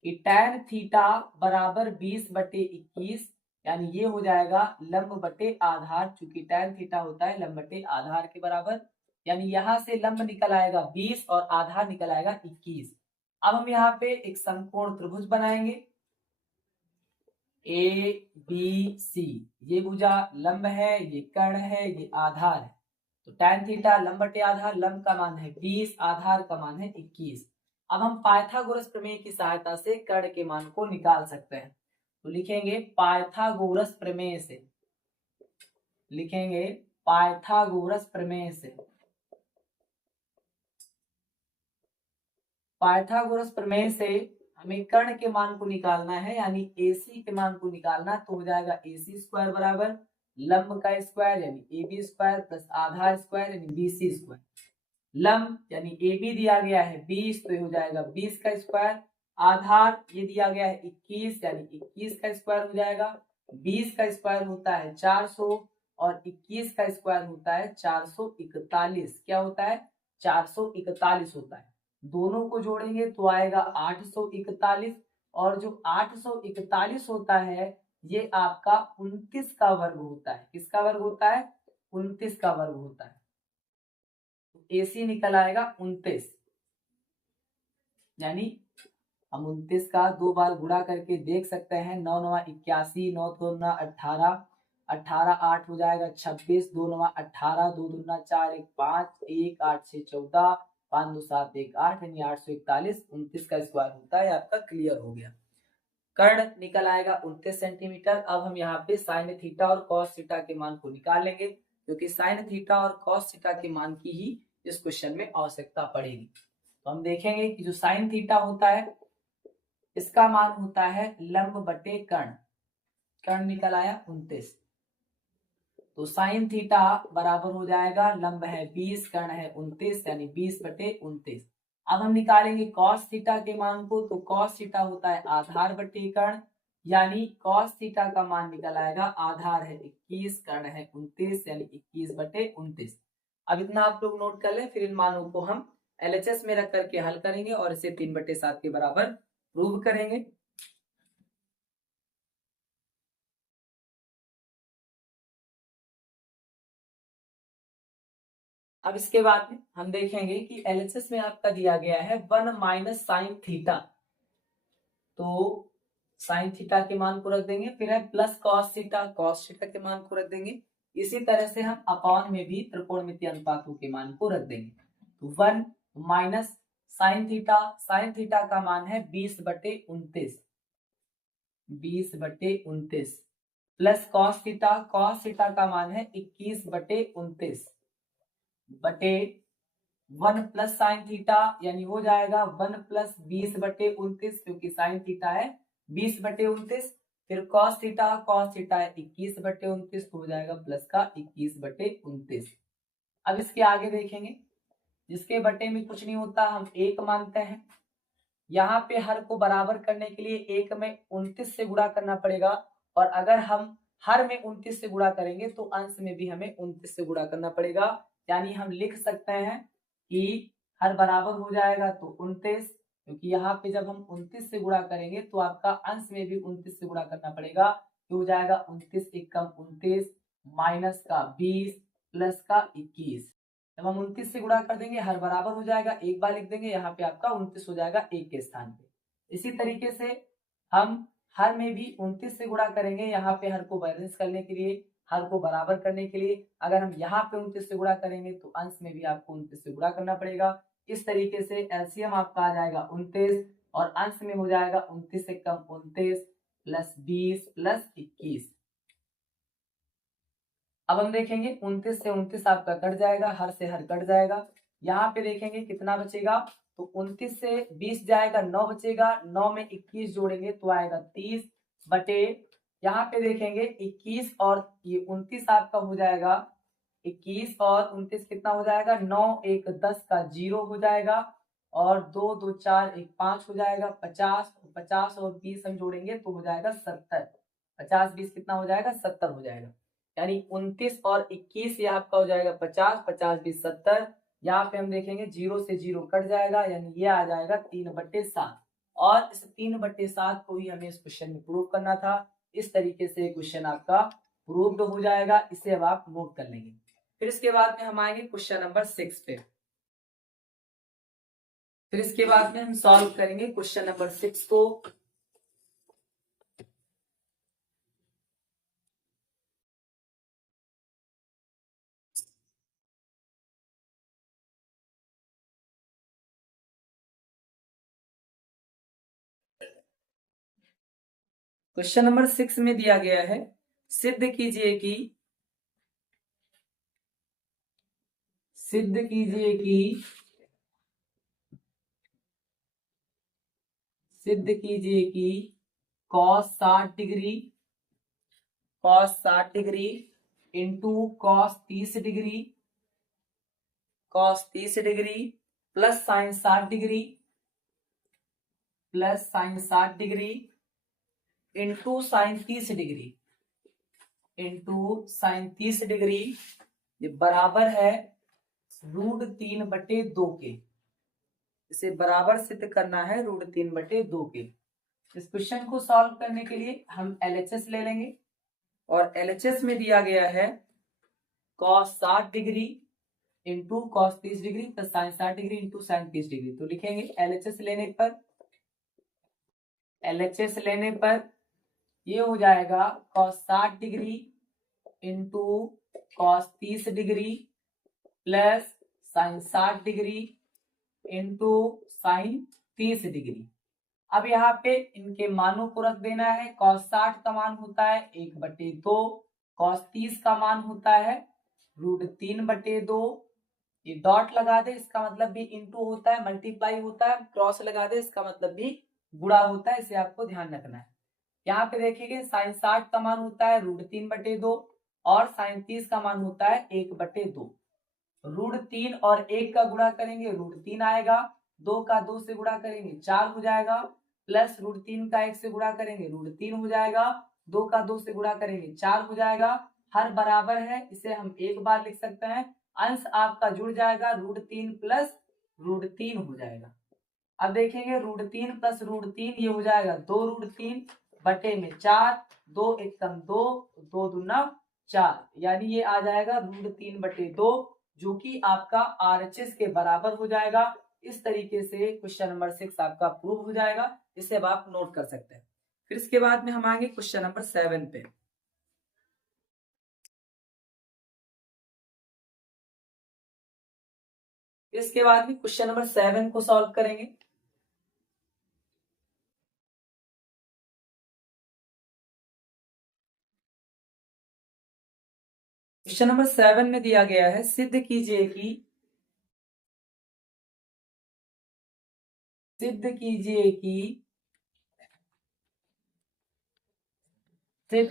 कि tan थीटा बराबर 20/21, यानी ये हो जाएगा लंब बटे आधार, चूंकि tan थीटा होता है लंब बटे आधार के बराबर। यानी यहां से लंब निकल आएगा 20 और आधार निकल आएगा 21। अब हम यहाँ पे एक समकोण त्रिभुज बनाएंगे ABC। ये भुजा लंब है, ये कर्ण है, ये आधार है। तो tan थीटा लंब बटे आधार, लंब का मान है 20, आधार का मान है 21। अब हम पाइथागोरस प्रमेय की सहायता से कर्ण के मान को निकाल सकते हैं। तो लिखेंगे पाइथागोरस प्रमेय से, लिखेंगे पाइथागोरस प्रमेय से। पाइथागोरस प्रमेय से हमें कर्ण के मान को निकालना है, यानी AC के मान को निकालना। तो हो जाएगा AC² बराबर लंब का स्क्वायर यानी AB² प्लस आधार स्क्वायर यानी BC²। लंब यानी AB दिया गया है 20 तो ये हो जाएगा 20 का स्क्वायर, आधार ये दिया गया है 21 यानी 21 का स्क्वायर हो जाएगा। 20 का स्क्वायर होता है 400 और 21 का स्क्वायर होता है 441। क्या होता है? 441 होता है। दोनों को जोड़ेंगे तो आएगा 841 और जो 841 होता है ये आपका 29 का वर्ग होता है। किसका वर्ग होता है? 29 का वर्ग होता है। AC निकल आएगा 29, यानी हम 29 का 2 बार गुणा करके देख सकते हैं। 9 9 81, 9 2 18, 18 8 हो जाएगा 26, 2 9 18, 2 दूना 4 1 5, 1 8 6 14, 5 2 7 1 8 यानी 841। 29 का स्क्वायर होता है। आपका क्लियर हो गया। कर्ण निकल आएगा 29 सेंटीमीटर। अब हम यहाँ पे साइन थीटा और कॉस थीटा के मान को निकाल लेंगे, क्योंकि साइन थीटा और कॉस थीटा के मान की ही इस क्वेश्चन में आवश्यकता पड़ेगी। तो हम देखेंगे कि जो साइन थीटा होता है इसका मान होता है लंब बटे कर्ण। कर्ण निकल आया 29। तो साइन थीटा बराबर हो जाएगा, लंब है 20, कर्ण है 29, यानी 20/29। अब हम निकालेंगे कॉस थीटा के मान को, तो कॉस थीटा होता है आधार बटे कर्ण, यानी कॉस थीटा का मान निकल आएगा, आधार है 21, कर्ण है 29, यानी 21/29। अब इतना आप लोग नोट कर लें, फिर इन मानों को हम LHS में रख करके हल करेंगे और इसे 3/7 के बराबर प्रूव करेंगे। अब इसके बाद में हम देखेंगे कि LHS में आपका दिया गया है 1 - साइन थीटा, तो साइन थीटा के मान को रख देंगे, फिर है plus cos theta, cos theta के मान को रख देंगे। इसी तरह से हम अपॉन में भी त्रिकोणमितीय अनुपातों के मान को रख देंगे। तो 1 - साइन थीटा, साइन थीटा का मान है 20/29, 20/29, plus cos theta, cos theta का मान है 21/29 बटे 1 प्लस साइन थीटा, यानी हो जाएगा 1 + 20/29, क्योंकि साइन थीटा है 20/29, फिर कॉस थीटा है 21/29, तो हो जाएगा प्लस का 21/29। अब इसके आगे देखेंगे, जिसके बटे में कुछ नहीं होता हम 1 मानते हैं। यहाँ पे हर को बराबर करने के लिए 1 में 29 से गुणा करना पड़ेगा, और अगर हम हर में 29 से गुणा करेंगे तो अंश में भी हमें 29 से गुणा करना पड़ेगा। यानी हम लिख सकते हैं कि हर बराबर हो जाएगा तो 29, क्योंकि यहाँ पे जब हम 29 से गुणा करेंगे तो आपका अंश में भी 29 से गुणा करना पड़ेगा, तो हो जाएगा 29 × 29 माइनस का 20 प्लस का 21। जब हम 29 से गुणा कर देंगे हर बराबर हो जाएगा, एक बार लिख देंगे, यहाँ पे आपका 29 हो जाएगा 1 के स्थान पे। इसी तरीके से हम हर में भी 29 से गुणा करेंगे, यहाँ पे हर को बैलेंस करने के लिए, हर को बराबर करने के लिए। अगर हम यहाँ पे 29 से गुणा करेंगे तो अंश में भी आपको 29 से गुणा करना पड़ेगा। इस तरीके से एलसीएम आपका आ जाएगा 29, और अंश में हो जाएगा 29 से कम 29 प्लस 20 प्लस 21। अब हम देखेंगे 29 से 29 आपका कट जाएगा, हर से हर कट जाएगा। यहाँ पे देखेंगे कितना बचेगा, तो 29 से 20 जाएगा, 9 बचेगा, 9 में 21 जोड़ेंगे तो आएगा 30 बटे, यहाँ पे देखेंगे 21 और ये 29 आपका हो जाएगा, 21 और 29 कितना हो जाएगा, 9 1 10 का 0 हो जाएगा, और 2 2 4 1 5 हो जाएगा, 50 और 20 हम जोड़ेंगे तो हो जाएगा 70, 50 20 कितना हो जाएगा, 70 हो जाएगा। यानी 29 और 21 ये आपका हो जाएगा 50, 50 20 70। यहाँ पे हम देखेंगे 0 से 0 कट जाएगा, यानी ये आ जाएगा 3/7, और इस 3/7 को ही हमें इस क्वेश्चन में प्रूव करना था। इस तरीके से क्वेश्चन आपका प्रूव्ड हो जाएगा, इसे अब आप नोट कर लेंगे। फिर इसके बाद में हम आएंगे क्वेश्चन नंबर 6 पे। फिर इसके बाद में हम सॉल्व करेंगे क्वेश्चन नंबर 6 को। क्वेश्चन नंबर 6 में दिया गया है, सिद्ध कीजिए कि cos 60 degree into cos 30 degree plus sign 60 degree into sign 30 degree ये बराबर है √3/2 के। इसे बराबर सिद्ध करना है √3/2 के। इस क्वेश्चन को सॉल्व करने के लिए हम LHS ले लेंगे, और LHS में दिया गया है cos 60 degree into cos 30 degree plus sign 60 degree into sign 30 degree. तो लिखेंगे LHS लेने पर ये हो जाएगा cos 60 degree into cos 30 degree plus sign 60 degree into sign 30 degree. अब यहाँ पे इनके मानों को रख देना है। cos 60 का मान होता है 1/2, cos 30 का मान होता है √3/2। ये डॉट लगा दे, इसका मतलब भी इंटू होता है, मल्टीप्लाई होता है, क्रॉस लगा दे, इसका मतलब भी गुणा होता है, इसे आपको ध्यान रखना है। यहाँ पे देखेंगे साइन 60 का मान होता है √3/2, और साइन 30 का मान होता है 1/2। √3 और 1 का गुणा करेंगे √3 आएगा, 2 का 2 से गुणा करेंगे 4 हो जाएगा, प्लस √3 का 1 से गुणा करेंगे √3 हो जाएगा, 2 का 2 से गुणा करेंगे 4 हो जाएगा। हर बराबर है, इसे हम एक बार लिख सकते हैं। अंश आपका जुड़ जाएगा, √3 प्लस √3 हो जाएगा। अब देखेंगे √3 प्लस √3 ये हो जाएगा 2√3/4, 2 एकम 2, 2 दूना 4, यानी ये आ जाएगा √3/2, जो कि आपका आरएचएस के बराबर हो जाएगा। इस तरीके से क्वेश्चन नंबर 6 आपका प्रूव हो जाएगा। इसे अब आप नोट कर सकते हैं। फिर इसके बाद में हम आएंगे क्वेश्चन नंबर 7 पे। इसके बाद में क्वेश्चन नंबर 7 को सॉल्व करेंगे। क्वेश्चन नंबर 7 में दिया गया है, सिद्ध कीजिए कि सिद्ध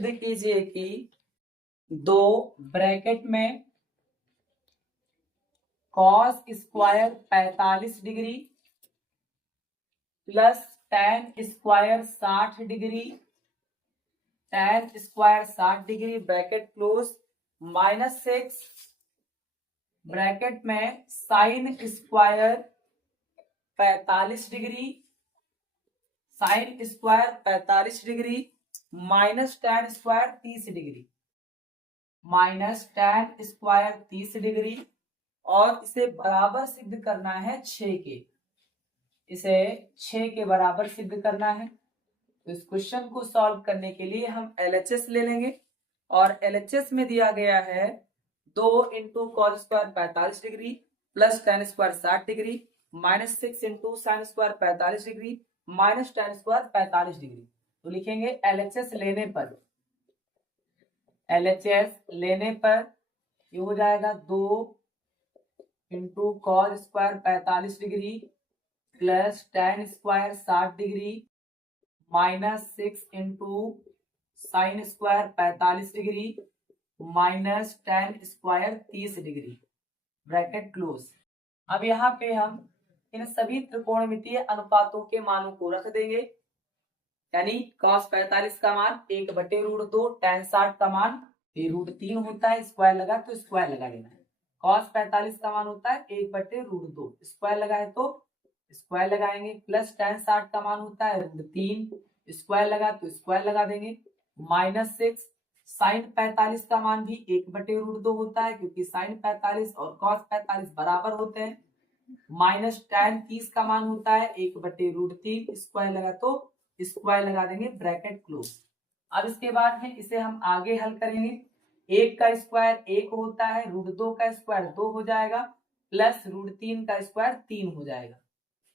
कीजिए कि दो ब्रैकेट में cos square 45 degree plus tan square 60 degree, tan square 60 degree bracket close, -6 bracket में sine square 45 degree, sine square 45 degree minus tan square 30 degree, minus tan square 30 degree, और इसे बराबर सिद्ध करना है 6 के। इसे 6 के बराबर सिद्ध करना है। तो इस क्वेश्चन को सॉल्व करने के लिए हम LHS ले लेंगे, और LHS में दिया गया है 2 into cos square 45 degree plus tan square 60 degree -6 into sine square 45 degree minus tan square 45 degree. तो लिखेंगे LHS लेने पर ये हो जाएगा 2 into cos square 45 degree plus tan square 60 degree -6 into sine square 45 degree minus tan square 30 degree, bracket close. अब यहाँ पे हम इन सभी त्रिकोणमितीय अनुपातों के मानों को रख देंगे, यानी cos 45 का मान 1/√2, tan 60 का मान √3 होता है, स्क्वायर लगा तो स्क्वायर लगा लेना है। cos 45 का मान होता है 1/√2, स्क्वायर लगाए तो स्क्वायर लगाएंगे, प्लस tan 60 का मान होता है √3, स्क्वायर लगा तो स्क्वायर लगा देंगे, -6 साइन 45 का मान भी 1/√2 होता है, क्योंकि साइन 45 और cos 45 बराबर होते हैं, माइनस tan 30 का मान होता है 1/√3, स्क्वायर लगा तो स्क्वायर लगा देंगे, ब्रैकेट क्लोज। अब इसके बाद में इसे हम आगे हल करेंगे। 1 का स्क्वायर 1 होता है, √2 का स्क्वायर 2 हो जाएगा, प्लस √3 का स्क्वायर 3 हो जाएगा,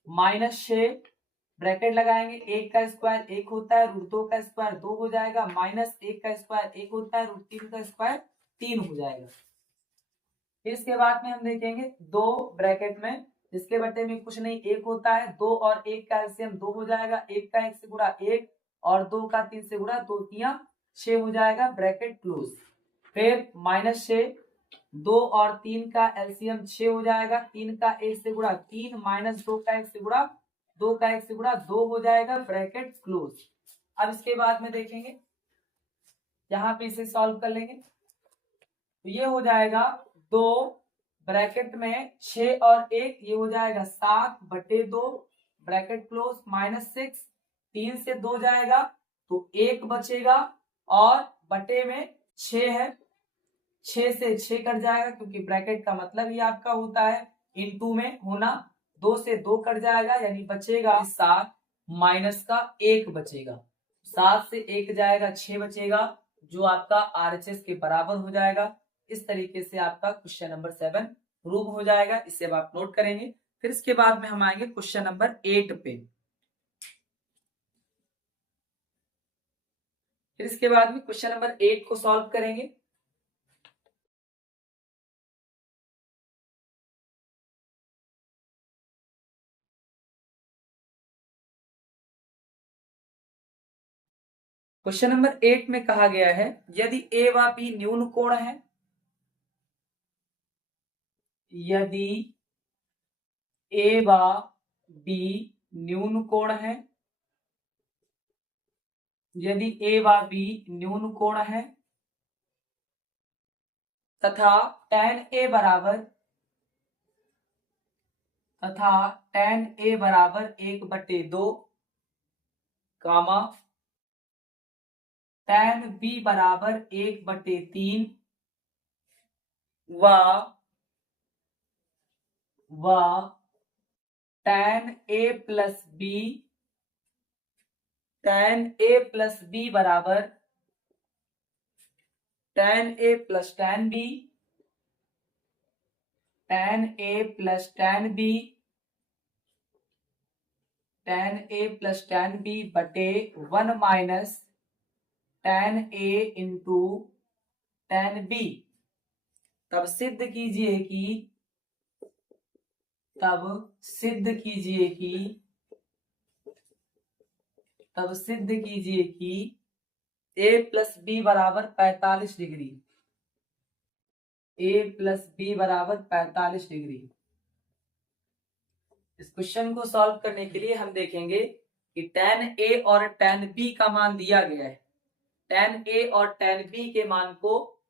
-6 ब्रैकेट लगाएंगे। 1 का स्क्वायर 1 होता है, √2 का स्क्वायर 2 हो जाएगा, -1 का स्क्वायर 1 होता है, √3 का स्क्वायर 3 हो जाएगा। इसके बाद में हम देखेंगे 2 ब्रैकेट में, इसके बटे में कुछ नहीं 1 होता है, 2 और 1 का एलसीएम 2 हो जाएगा, 1 का 1 से गुणा 1 और 2 का 3 से गुणा 2 3 6 हो जाएगा, ब्रैकेट क्लोज। फिर -6, 2 और 3 का एलसीएम 6 हो जाएगा, 3 का 1 से गुणा 3 माइनस 2 का 1 से गुणा 2 का 1 से गुणा 2 हो जाएगा, ब्रैकेट क्लोज। अब इसके बाद में देखेंगे, यहाँ पे इसे सॉल्व कर लेंगे, तो ये हो जाएगा 2 ब्रैकेट में 6 और 1, ये हो जाएगा 7/2 ब्रैकेट क्लोज, -6 3 से 2 जाएगा तो 1 बचेगा, और बटे में 6 है, 6 से 6 कट जाएगा, क्योंकि ब्रैकेट का मतलब ही आपका होता है इनटू में होना, 2 से 2 कट जाएगा, यानी बचेगा 7 माइनस का 1 बचेगा, 7 से 1 जाएगा 6 बचेगा, जो आपका आरएचएस के बराबर हो जाएगा। इस तरीके से आपका क्वेश्चन नंबर 7 प्रूव हो जाएगा। इसे अब आप नोट करेंगे। फिर इसके बाद में हम आएंगे क्वेश्चन नंबर 8 पे। फिर इसके बाद में क्वेश्चन नंबर 8 को सॉल्व करेंगे। क्वेश्चन नंबर 8 में कहा गया है यदि ए व बी न्यून कोण है, यदि ए व बी न्यून कोण है, यदि ए व बी न्यून कोण है तथा tan ए बराबर 1/2 कामा tan b बराबर 1/3 व tan a प्लस b बराबर tan a plus tan b tan a plus tan b बटे 1 minus tan a into tan b। तब सिद्ध कीजिए कि a प्लस बी बराबर 45 डिग्री, a प्लस बी बराबर 45 डिग्री। इस क्वेश्चन को सॉल्व करने के लिए हम देखेंगे कि tan a और tan b का मान दिया गया है। tan a और tan b के मान को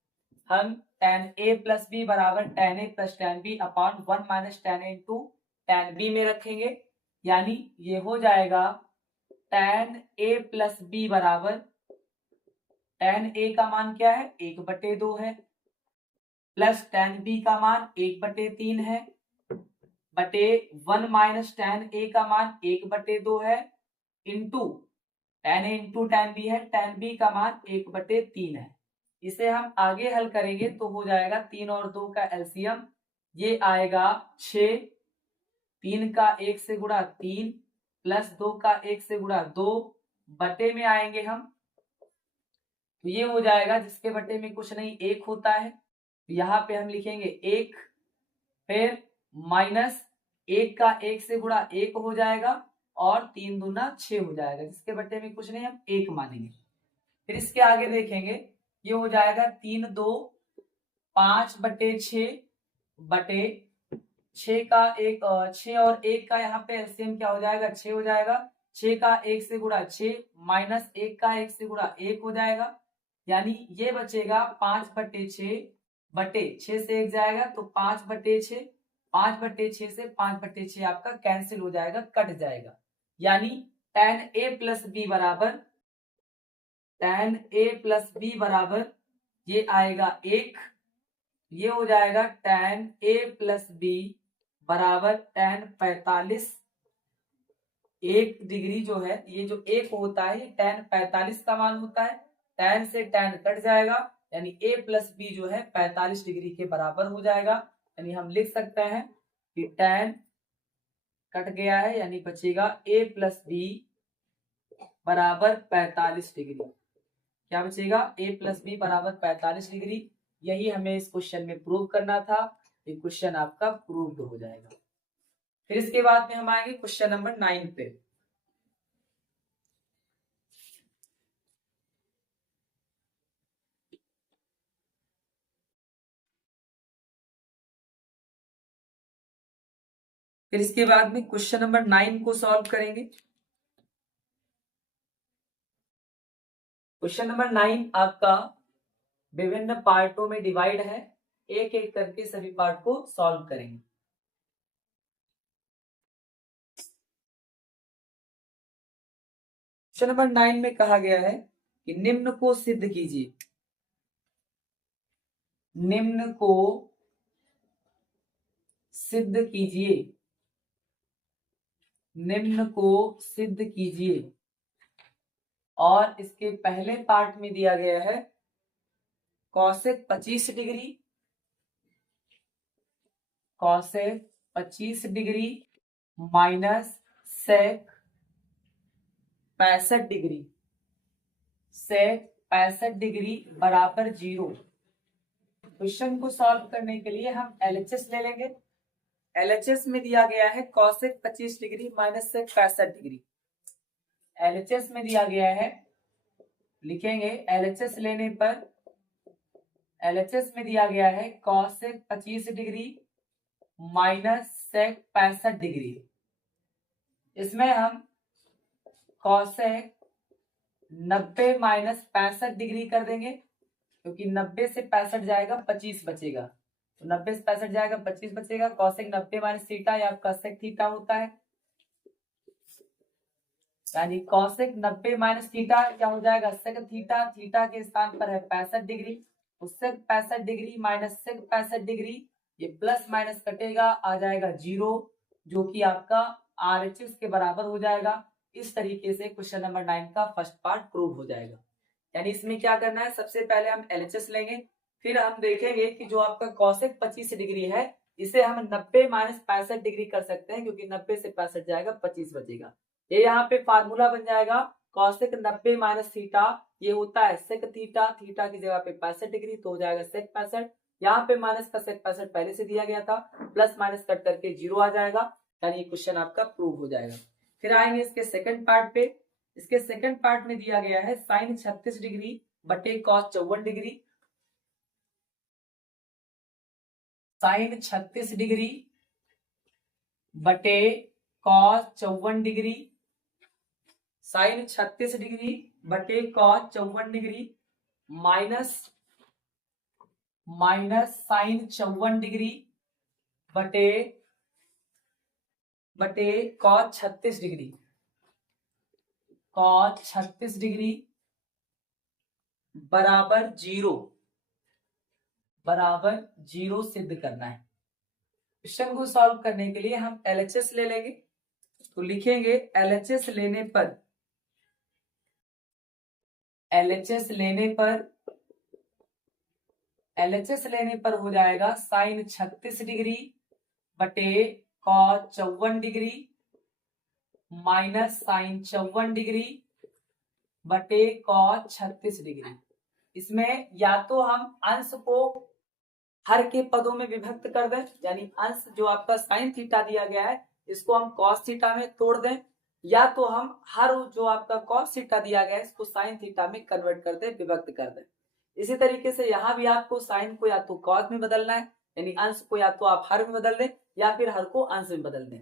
हम tan a प्लस बी बराबर tan a plus tan b upon 1 minus tan a into tan b में रखेंगे, यानी ये हो जाएगा tan a प्लस बी बराबर tan a का मान क्या है 1/2 है, प्लस tan b का मान 1/3 है, बटे 1 माइनस tan a का मान 1/2 है, into tan a into tan b है, tan b का मान 1/3 है। इसे हम आगे हल करेंगे तो हो जाएगा 3 और 2 का एलसीएम, ये आएगा 6, 3 का 1 से गुणा 3 प्लस 2 का 1 से गुणा 2 बटे में आएंगे हम, तो ये हो जाएगा जिसके बटे में कुछ नहीं 1 होता है, यहाँ पे हम लिखेंगे 1, फिर माइनस 1 का 1 से गुणा 1 हो जाएगा और 3 दूना 6 हो जाएगा, जिसके बटे में कुछ नहीं हम 1 मानेंगे। फिर इसके आगे देखेंगे ये हो जाएगा 3 2 5/6 बटे 6 का 1 6 और 1 का यहाँ पे एलसीएम क्या हो जाएगा 6 हो जाएगा, 6 का 1 से गुणा 6 माइनस 1 का 1 से गुणा 1 हो जाएगा, यानी ये बचेगा 5/6 बटे 6 से 1 जाएगा तो 5/6, 5/6 से 5/6 आपका कैंसिल हो जाएगा, कट जाएगा, यानी tan a प्लस बी बराबर ये आएगा 1, ये हो जाएगा tan a प्लस बी बराबर tan 45, 1 डिग्री जो है ये जो 1 होता है ये tan 45 का मान होता है, tan से tan कट जाएगा, यानी a प्लस बी जो है 45 डिग्री के बराबर हो जाएगा, यानी हम लिख सकते हैं कि tan कट गया है यानी बचेगा a प्लस बी बराबर 45 डिग्री। क्या बचेगा a प्लस बी बराबर 45 डिग्री। यही हमें इस क्वेश्चन में प्रूव करना था, ये क्वेश्चन आपका प्रूव्ड हो जाएगा। फिर इसके बाद में हम आएंगे क्वेश्चन नंबर 9 पे। फिर इसके बाद में क्वेश्चन नंबर 9 को सॉल्व करेंगे। क्वेश्चन नंबर 9 आपका विभिन्न पार्टों में डिवाइड है, एक एक करके सभी पार्ट को सॉल्व करेंगे। क्वेश्चन नंबर 9 में कहा गया है कि निम्न को सिद्ध कीजिए, निम्न को सिद्ध कीजिए, निम्न को सिद्ध कीजिए। और इसके पहले पार्ट में दिया गया है cosec 25 degree, cosec 25 degree minus sec 65 degree, sec 65 degree बराबर 0। क्वेश्चन को सॉल्व करने के लिए हम एलएचएस ले लेंगे। एलएचएस में दिया गया है cosec 25 degree minus sec 65 degree. LHS में दिया गया है लिखेंगे LHS लेने पर LHS में दिया गया है cosec 25 degree minus sec 65 degree. इसमें हम cosec 90 माइनस 65 डिग्री कर देंगे, क्योंकि 90 से 65 जाएगा 25 बचेगा, तो 90 से 65 जाएगा 25 बचेगा। cosec 90 माइनस थीटा या आपका sec थीटा होता है, यानी cosec 90 माइनस थीटा क्या हो जाएगा sec थीटा। थीटा के स्थान पर है 65 डिग्री, तो sec 65 degree minus sec 65 degree, ये प्लस माइनस कटेगा आ जाएगा 0, जो कि आपका RHS के बराबर हो जाएगा। इस तरीके से क्वेश्चन नंबर 9 का फर्स्ट पार्ट प्रूव हो जाएगा। यानी इसमें क्या करना है, सबसे पहले हम LHS लेंगे, फिर हम देखेंगे कि जो आपका cosec 25 डिग्री है इसे हम 90 माइनस 65 डिग्री कर सकते हैं, क्योंकि 90 से 65 जाएगा 25 बचेगा। ये यहाँ पे फार्मूला बन जाएगा cosec 90 माइनस थीटा, ये होता है sec थीटा, थीटा की जगह पे 65 डिग्री तो हो जाएगा sec 65। यहाँ पे माइनस का sec 65 पहले से दिया गया था, प्लस माइनस कट करके 0 आ जाएगा, यानी क्वेश्चन आपका प्रूव हो जाएगा। फिर आएंगे इसके सेकंड पार्ट पे। इसके सेकंड पार्ट में दिया गया है sin 36 डिग्री बटे cos 54 डिग्री, sin 36 डिग्री बटे cos 54 डिग्री, sin 36 डिग्री बटे cos 54 degree minus sin 54 degree बटे cos 36 डिग्री, cos 36 डिग्री बराबर 0 सिद्ध करना है। क्वेश्चन को सॉल्व करने के लिए हम LHS ले लेंगे, तो लिखेंगे LHS लेने पर हो जाएगा sin 36 डिग्री बटे cos 54 degree minus sin 54 degree बटे cos 36 डिग्री। इसमें या तो हम अंश को हर के पदों में विभक्त कर दें, यानी अंश जो आपका साइन थीटा दिया गया है इसको हम cos थीटा में तोड़ दें, या तो हम हर जो आपका cos थीटा दिया गया है इसको साइन थीटा में कन्वर्ट कर दें, विभक्त कर दें। इसी तरीके से यहाँ भी आपको साइन को या तो cos में बदलना है, यानी अंश को या तो आप हर में बदल दें या फिर हर को अंश में बदल दें।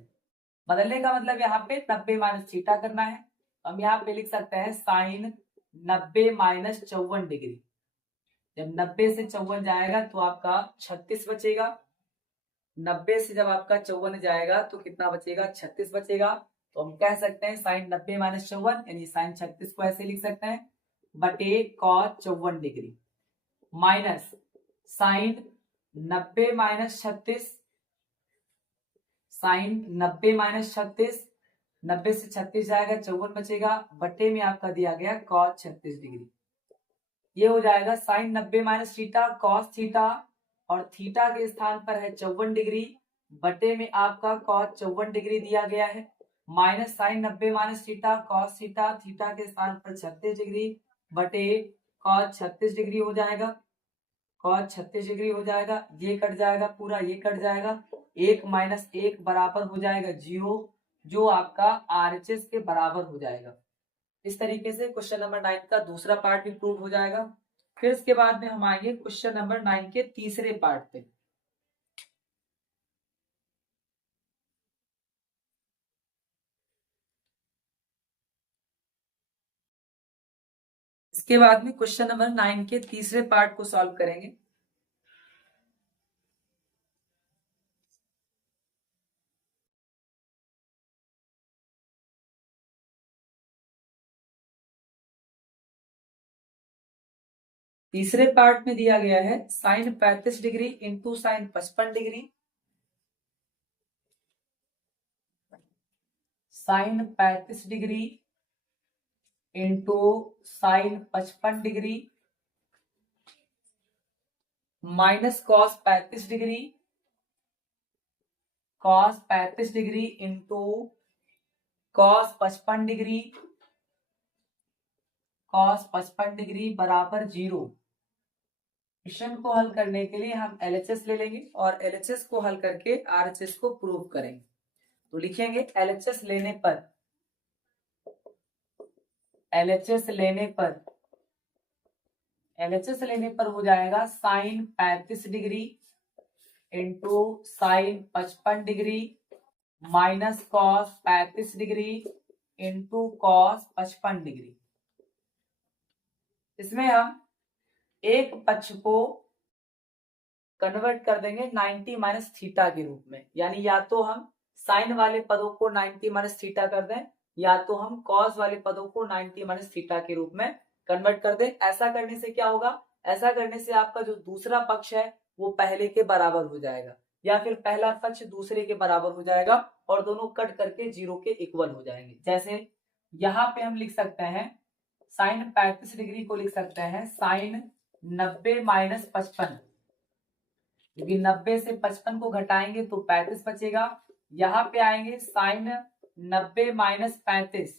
बदलने का मतलब यहाँ पे 90 माइनस थीटा करना है। हम यहाँ पे लिख सकते हैं साइन 90 माइनस 54 डिग्री। जब 90 से 54 जाएगा तो आपका 36 बचेगा, 90 से जब आपका 54 जाएगा तो कितना बचेगा 36 बचेगा। तो हम कह सकते हैं साइन 90 माइनस 54 यानी साइन 36 को ऐसे लिख सकते हैं बटे cos 54 degree minus sine 90 minus 36, sine 90 minus 36, 90 से 36 जाएगा 54 बचेगा, बटे में आपका दिया गया cos 36 डिग्री। ये हो जाएगा sine 90 minus theta cos theta, और थीटा के स्थान पर है 54 डिग्री, बटे में आपका cos 54 डिग्री दिया गया है, minus sine 90 minus theta cos theta, theta के स्थान पर 36 डिग्री बटे cos 36 डिग्री हो जाएगा, cos 36 डिग्री हो जाएगा। ये कट जाएगा पूरा, ये कट जाएगा, 1 माइनस 1 बराबर हो जाएगा 0, जो आपका RHS के बराबर हो जाएगा। इस तरीके से क्वेश्चन नंबर 9 का दूसरा पार्ट भी प्रूव हो जाएगा। फिर इसके बाद में हम आएंगे क्वेश्चन नंबर 9 के तीसरे पार्ट पे। इसके बाद में क्वेश्चन नंबर 9 के तीसरे पार्ट को सॉल्व करेंगे। तीसरे पार्ट में दिया गया है sine 35 degree into sine 55 degree, sine 35 degree into sine 55 degree minus cos 35 degree, cos 35 degree into cos 55 degree, cos 55 degree बराबर 0। क्वेश्चन को हल करने के लिए हम LHS ले लेंगे और LHS को हल करके RHS को प्रूव करेंगे। तो लिखेंगे LHS लेने पर LHS लेने पर हो जाएगा sine 35 degree into sine 55 degree minus cos 35 degree into cos 55 degree. इसमें हम एक पक्ष को कन्वर्ट कर देंगे 90 माइनस थीटा के रूप में, यानी या तो हम साइन वाले पदों को 90 माइनस थीटा कर दें या तो हम कॉस वाले पदों को 90 माइनस थीटा के रूप में कन्वर्ट कर दें। ऐसा करने से क्या होगा, ऐसा करने से आपका जो दूसरा पक्ष है वो पहले के बराबर हो जाएगा या फिर पहला पक्ष दूसरे के बराबर हो जाएगा और दोनों कट करके 0 के इक्वल हो जाएंगे। जैसे यहाँ पे हम लिख सकते हैं साइन 35 डिग्री को लिख सकते हैं साइन 90 माइनस 55, क्योंकि 90 से 55 को घटाएंगे तो 35 बचेगा। यहाँ पे आएंगे साइन 90 माइनस 35,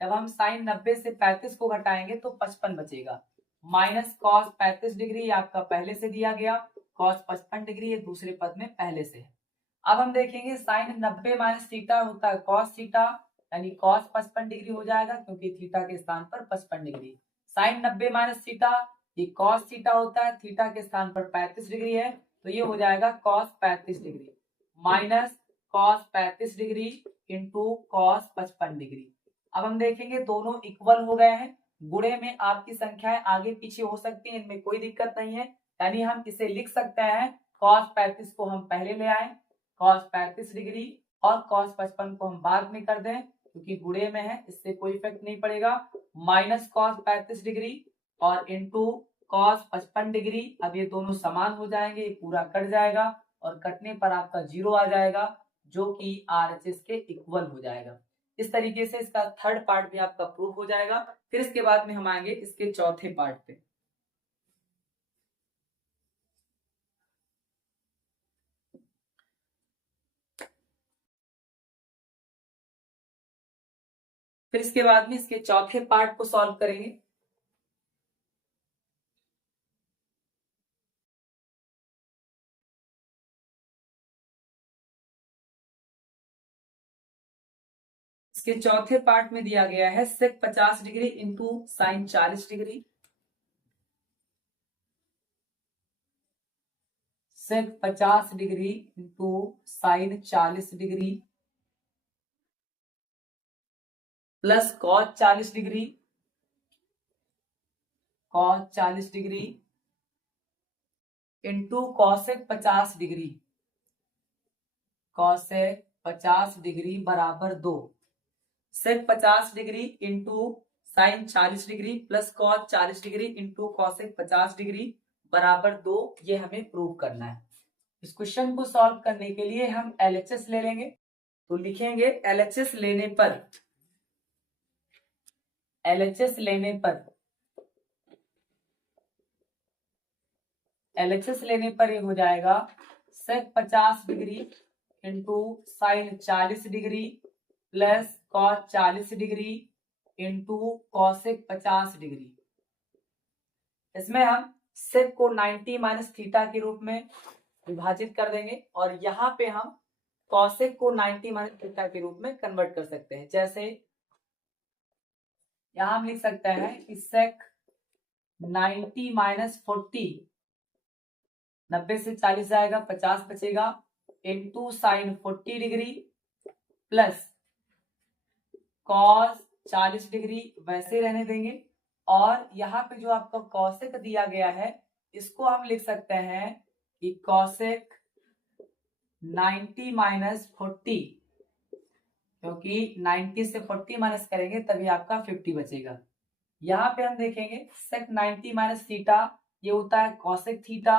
जब हम साइन 90 से 35 को घटाएंगे तो 55 बचेगा। माइनस कॉस 35 डिग्री आपका पहले से दिया गया, कॉस 55 डिग्री ये दूसरे पद में पहले से है। अब हम देखेंगे साइन 90 माइनस थीटा होता है कॉस थीटा, यानी कॉस 55 डिग्री हो जाएगा क्योंकि थीटा के स्थान पर 55 डिग्री। साइन 90 माइनस थीटा ये कॉस थीटा होता है, थीटा के स्थान पर 35 डिग्री है तो ये हो जाएगा cos 35 degree minus cos 35 degree into cos 55 degree. अब हम देखेंगे दोनों इक्वल हो गए हैं। गुणे में आपकी संख्याएं आगे पीछे हो सकती हैं, इनमें कोई दिक्कत नहीं है, यानी हम इसे लिख सकते हैं कॉस 35 को हम पहले ले आए कॉस 35 डिग्री और कॉस 55 को हम बाद में कर दें क्योंकि गुणे में है, इससे कोई इफेक्ट नहीं पड़ेगा। माइनस कॉस 35 डिग्री और इंटू कॉस 55 डिग्री। अब ये दोनों समान हो जाएंगे, ये पूरा कट जाएगा और कटने पर आपका 0 आ जाएगा जो कि RHS के इक्वल हो जाएगा। इस तरीके से इसका थर्ड पार्ट भी आपका प्रूफ हो जाएगा। फिर इसके बाद में हम आएंगे इसके चौथे पार्ट पे। फिर इसके बाद में इसके चौथे पार्ट को सॉल्व करेंगे। इसके चौथे पार्ट में दिया गया है सेक 50 डिग्री इंटू साइन 40 डिग्री, सेक 50 degree into sign 40 degree plus cos 40 degree, cos 40 degree into cosec 50 degree, cosec 50 degree बराबर 2। सेक 50 degree into sign 40 degree plus cos 40 degree into cosec 50 degree बराबर 2, ये हमें प्रूव करना है। इस क्वेश्चन को सॉल्व करने के लिए हम LHS ले लेंगे, तो लिखेंगे LHS लेने पर, LHS लेने पर, LHS लेने पर ये हो जाएगा सेक 50 degree into sign 40 degree plus cos 40 degree into cosec 50 degree. इसमें हम सेक को 90 माइनस थीटा के रूप में विभाजित कर देंगे और यहाँ पे हम कॉसेक को 90 माइनस थीटा के रूप में कन्वर्ट कर सकते हैं। जैसे यहाँ हम लिख सकते हैं कि सेक 90 माइनस 40, 90 से 40 जाएगा 50 बचेगा into sine 40 degree plus cos 40 degree वैसे रहने देंगे और यहाँ पे जो आपका कॉसेक दिया गया है इसको हम लिख सकते हैं कि कॉसेक 90 माइनस 40, क्योंकि 90 से 40 माइनस करेंगे तभी आपका 50 बचेगा। यहाँ पे हम देखेंगे सेक 90 माइनस थीटा ये होता है कॉसेक थीटा,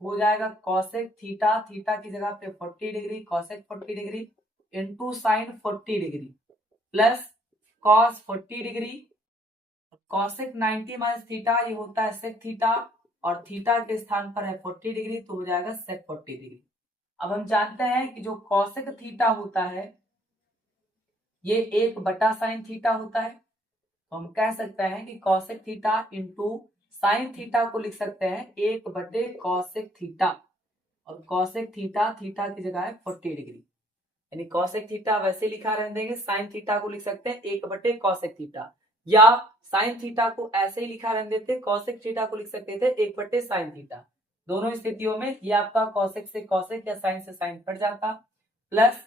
हो जाएगा कॉसेक थीटा, थीटा की जगह पे 40 degree cosec 40 degree into sign 40 degree plus cos 40 degree, cosec 90 minus theta ये होता है सेक थीटा और थीटा के स्थान पर है 40 डिग्री तो हो जाएगा सेक 40 डिग्री। अब हम जानते हैं कि जो कॉसेक थीटा होता है ये 1/साइन थीटा होता है, तो हम कह सकते हैं कि cosec theta into sine theta को लिख सकते हैं 1/कॉसेक थीटा और कॉसेक थीटा, थीटा की जगह है 40 डिग्री, यानी कॉसेक थीटा वैसे लिखा रहने देंगे, साइन थीटा को लिख सकते हैं 1/कॉसेक थीटा। या साइन थीटा को ऐसे ही लिखा रहने देते, कॉसेक थीटा को लिख सकते थे 1/sin थीटा। दोनों स्थितियों में ये आपका कॉसेक से कॉसेक या साइन से साइन कट जाता, प्लस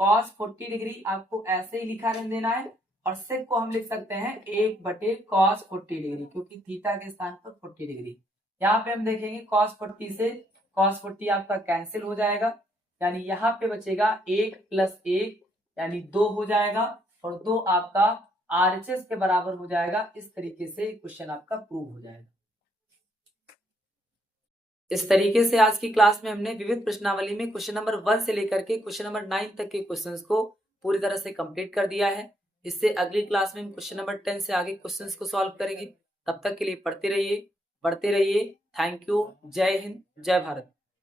cos 40 डिग्री आपको ऐसे ही लिखा रहने देना है, और सेक को हम लिख सकते हैं 1/cos 40 डिग्री, क्योंकि थीटा के स्थान पर 40 डिग्री। यहाँ पे हम देखेंगे cos 40 से cos 40 आपका कैंसिल हो जाएगा, यानी यहाँ पे बचेगा 1 + 1 यानी 2 हो जाएगा, और 2 आपका RHS के बराबर हो जाएगा। इस तरीके से क्वेश्चन आपका प्रूव हो जाएगा। इस तरीके से आज की क्लास में हमने विविध प्रश्नावली में क्वेश्चन नंबर 1 से लेकर के क्वेश्चन नंबर 9 तक के क्वेश्चंस को पूरी तरह से कंप्लीट कर दिया है। इससे अगली क्लास में हम क्वेश्चन नंबर 10 से आगे क्वेश्चंस को सॉल्व करेंगे। तब तक के लिए पढ़ते रहिए, बढ़ते रहिए। Thank you. जय हिंद, जय भारत।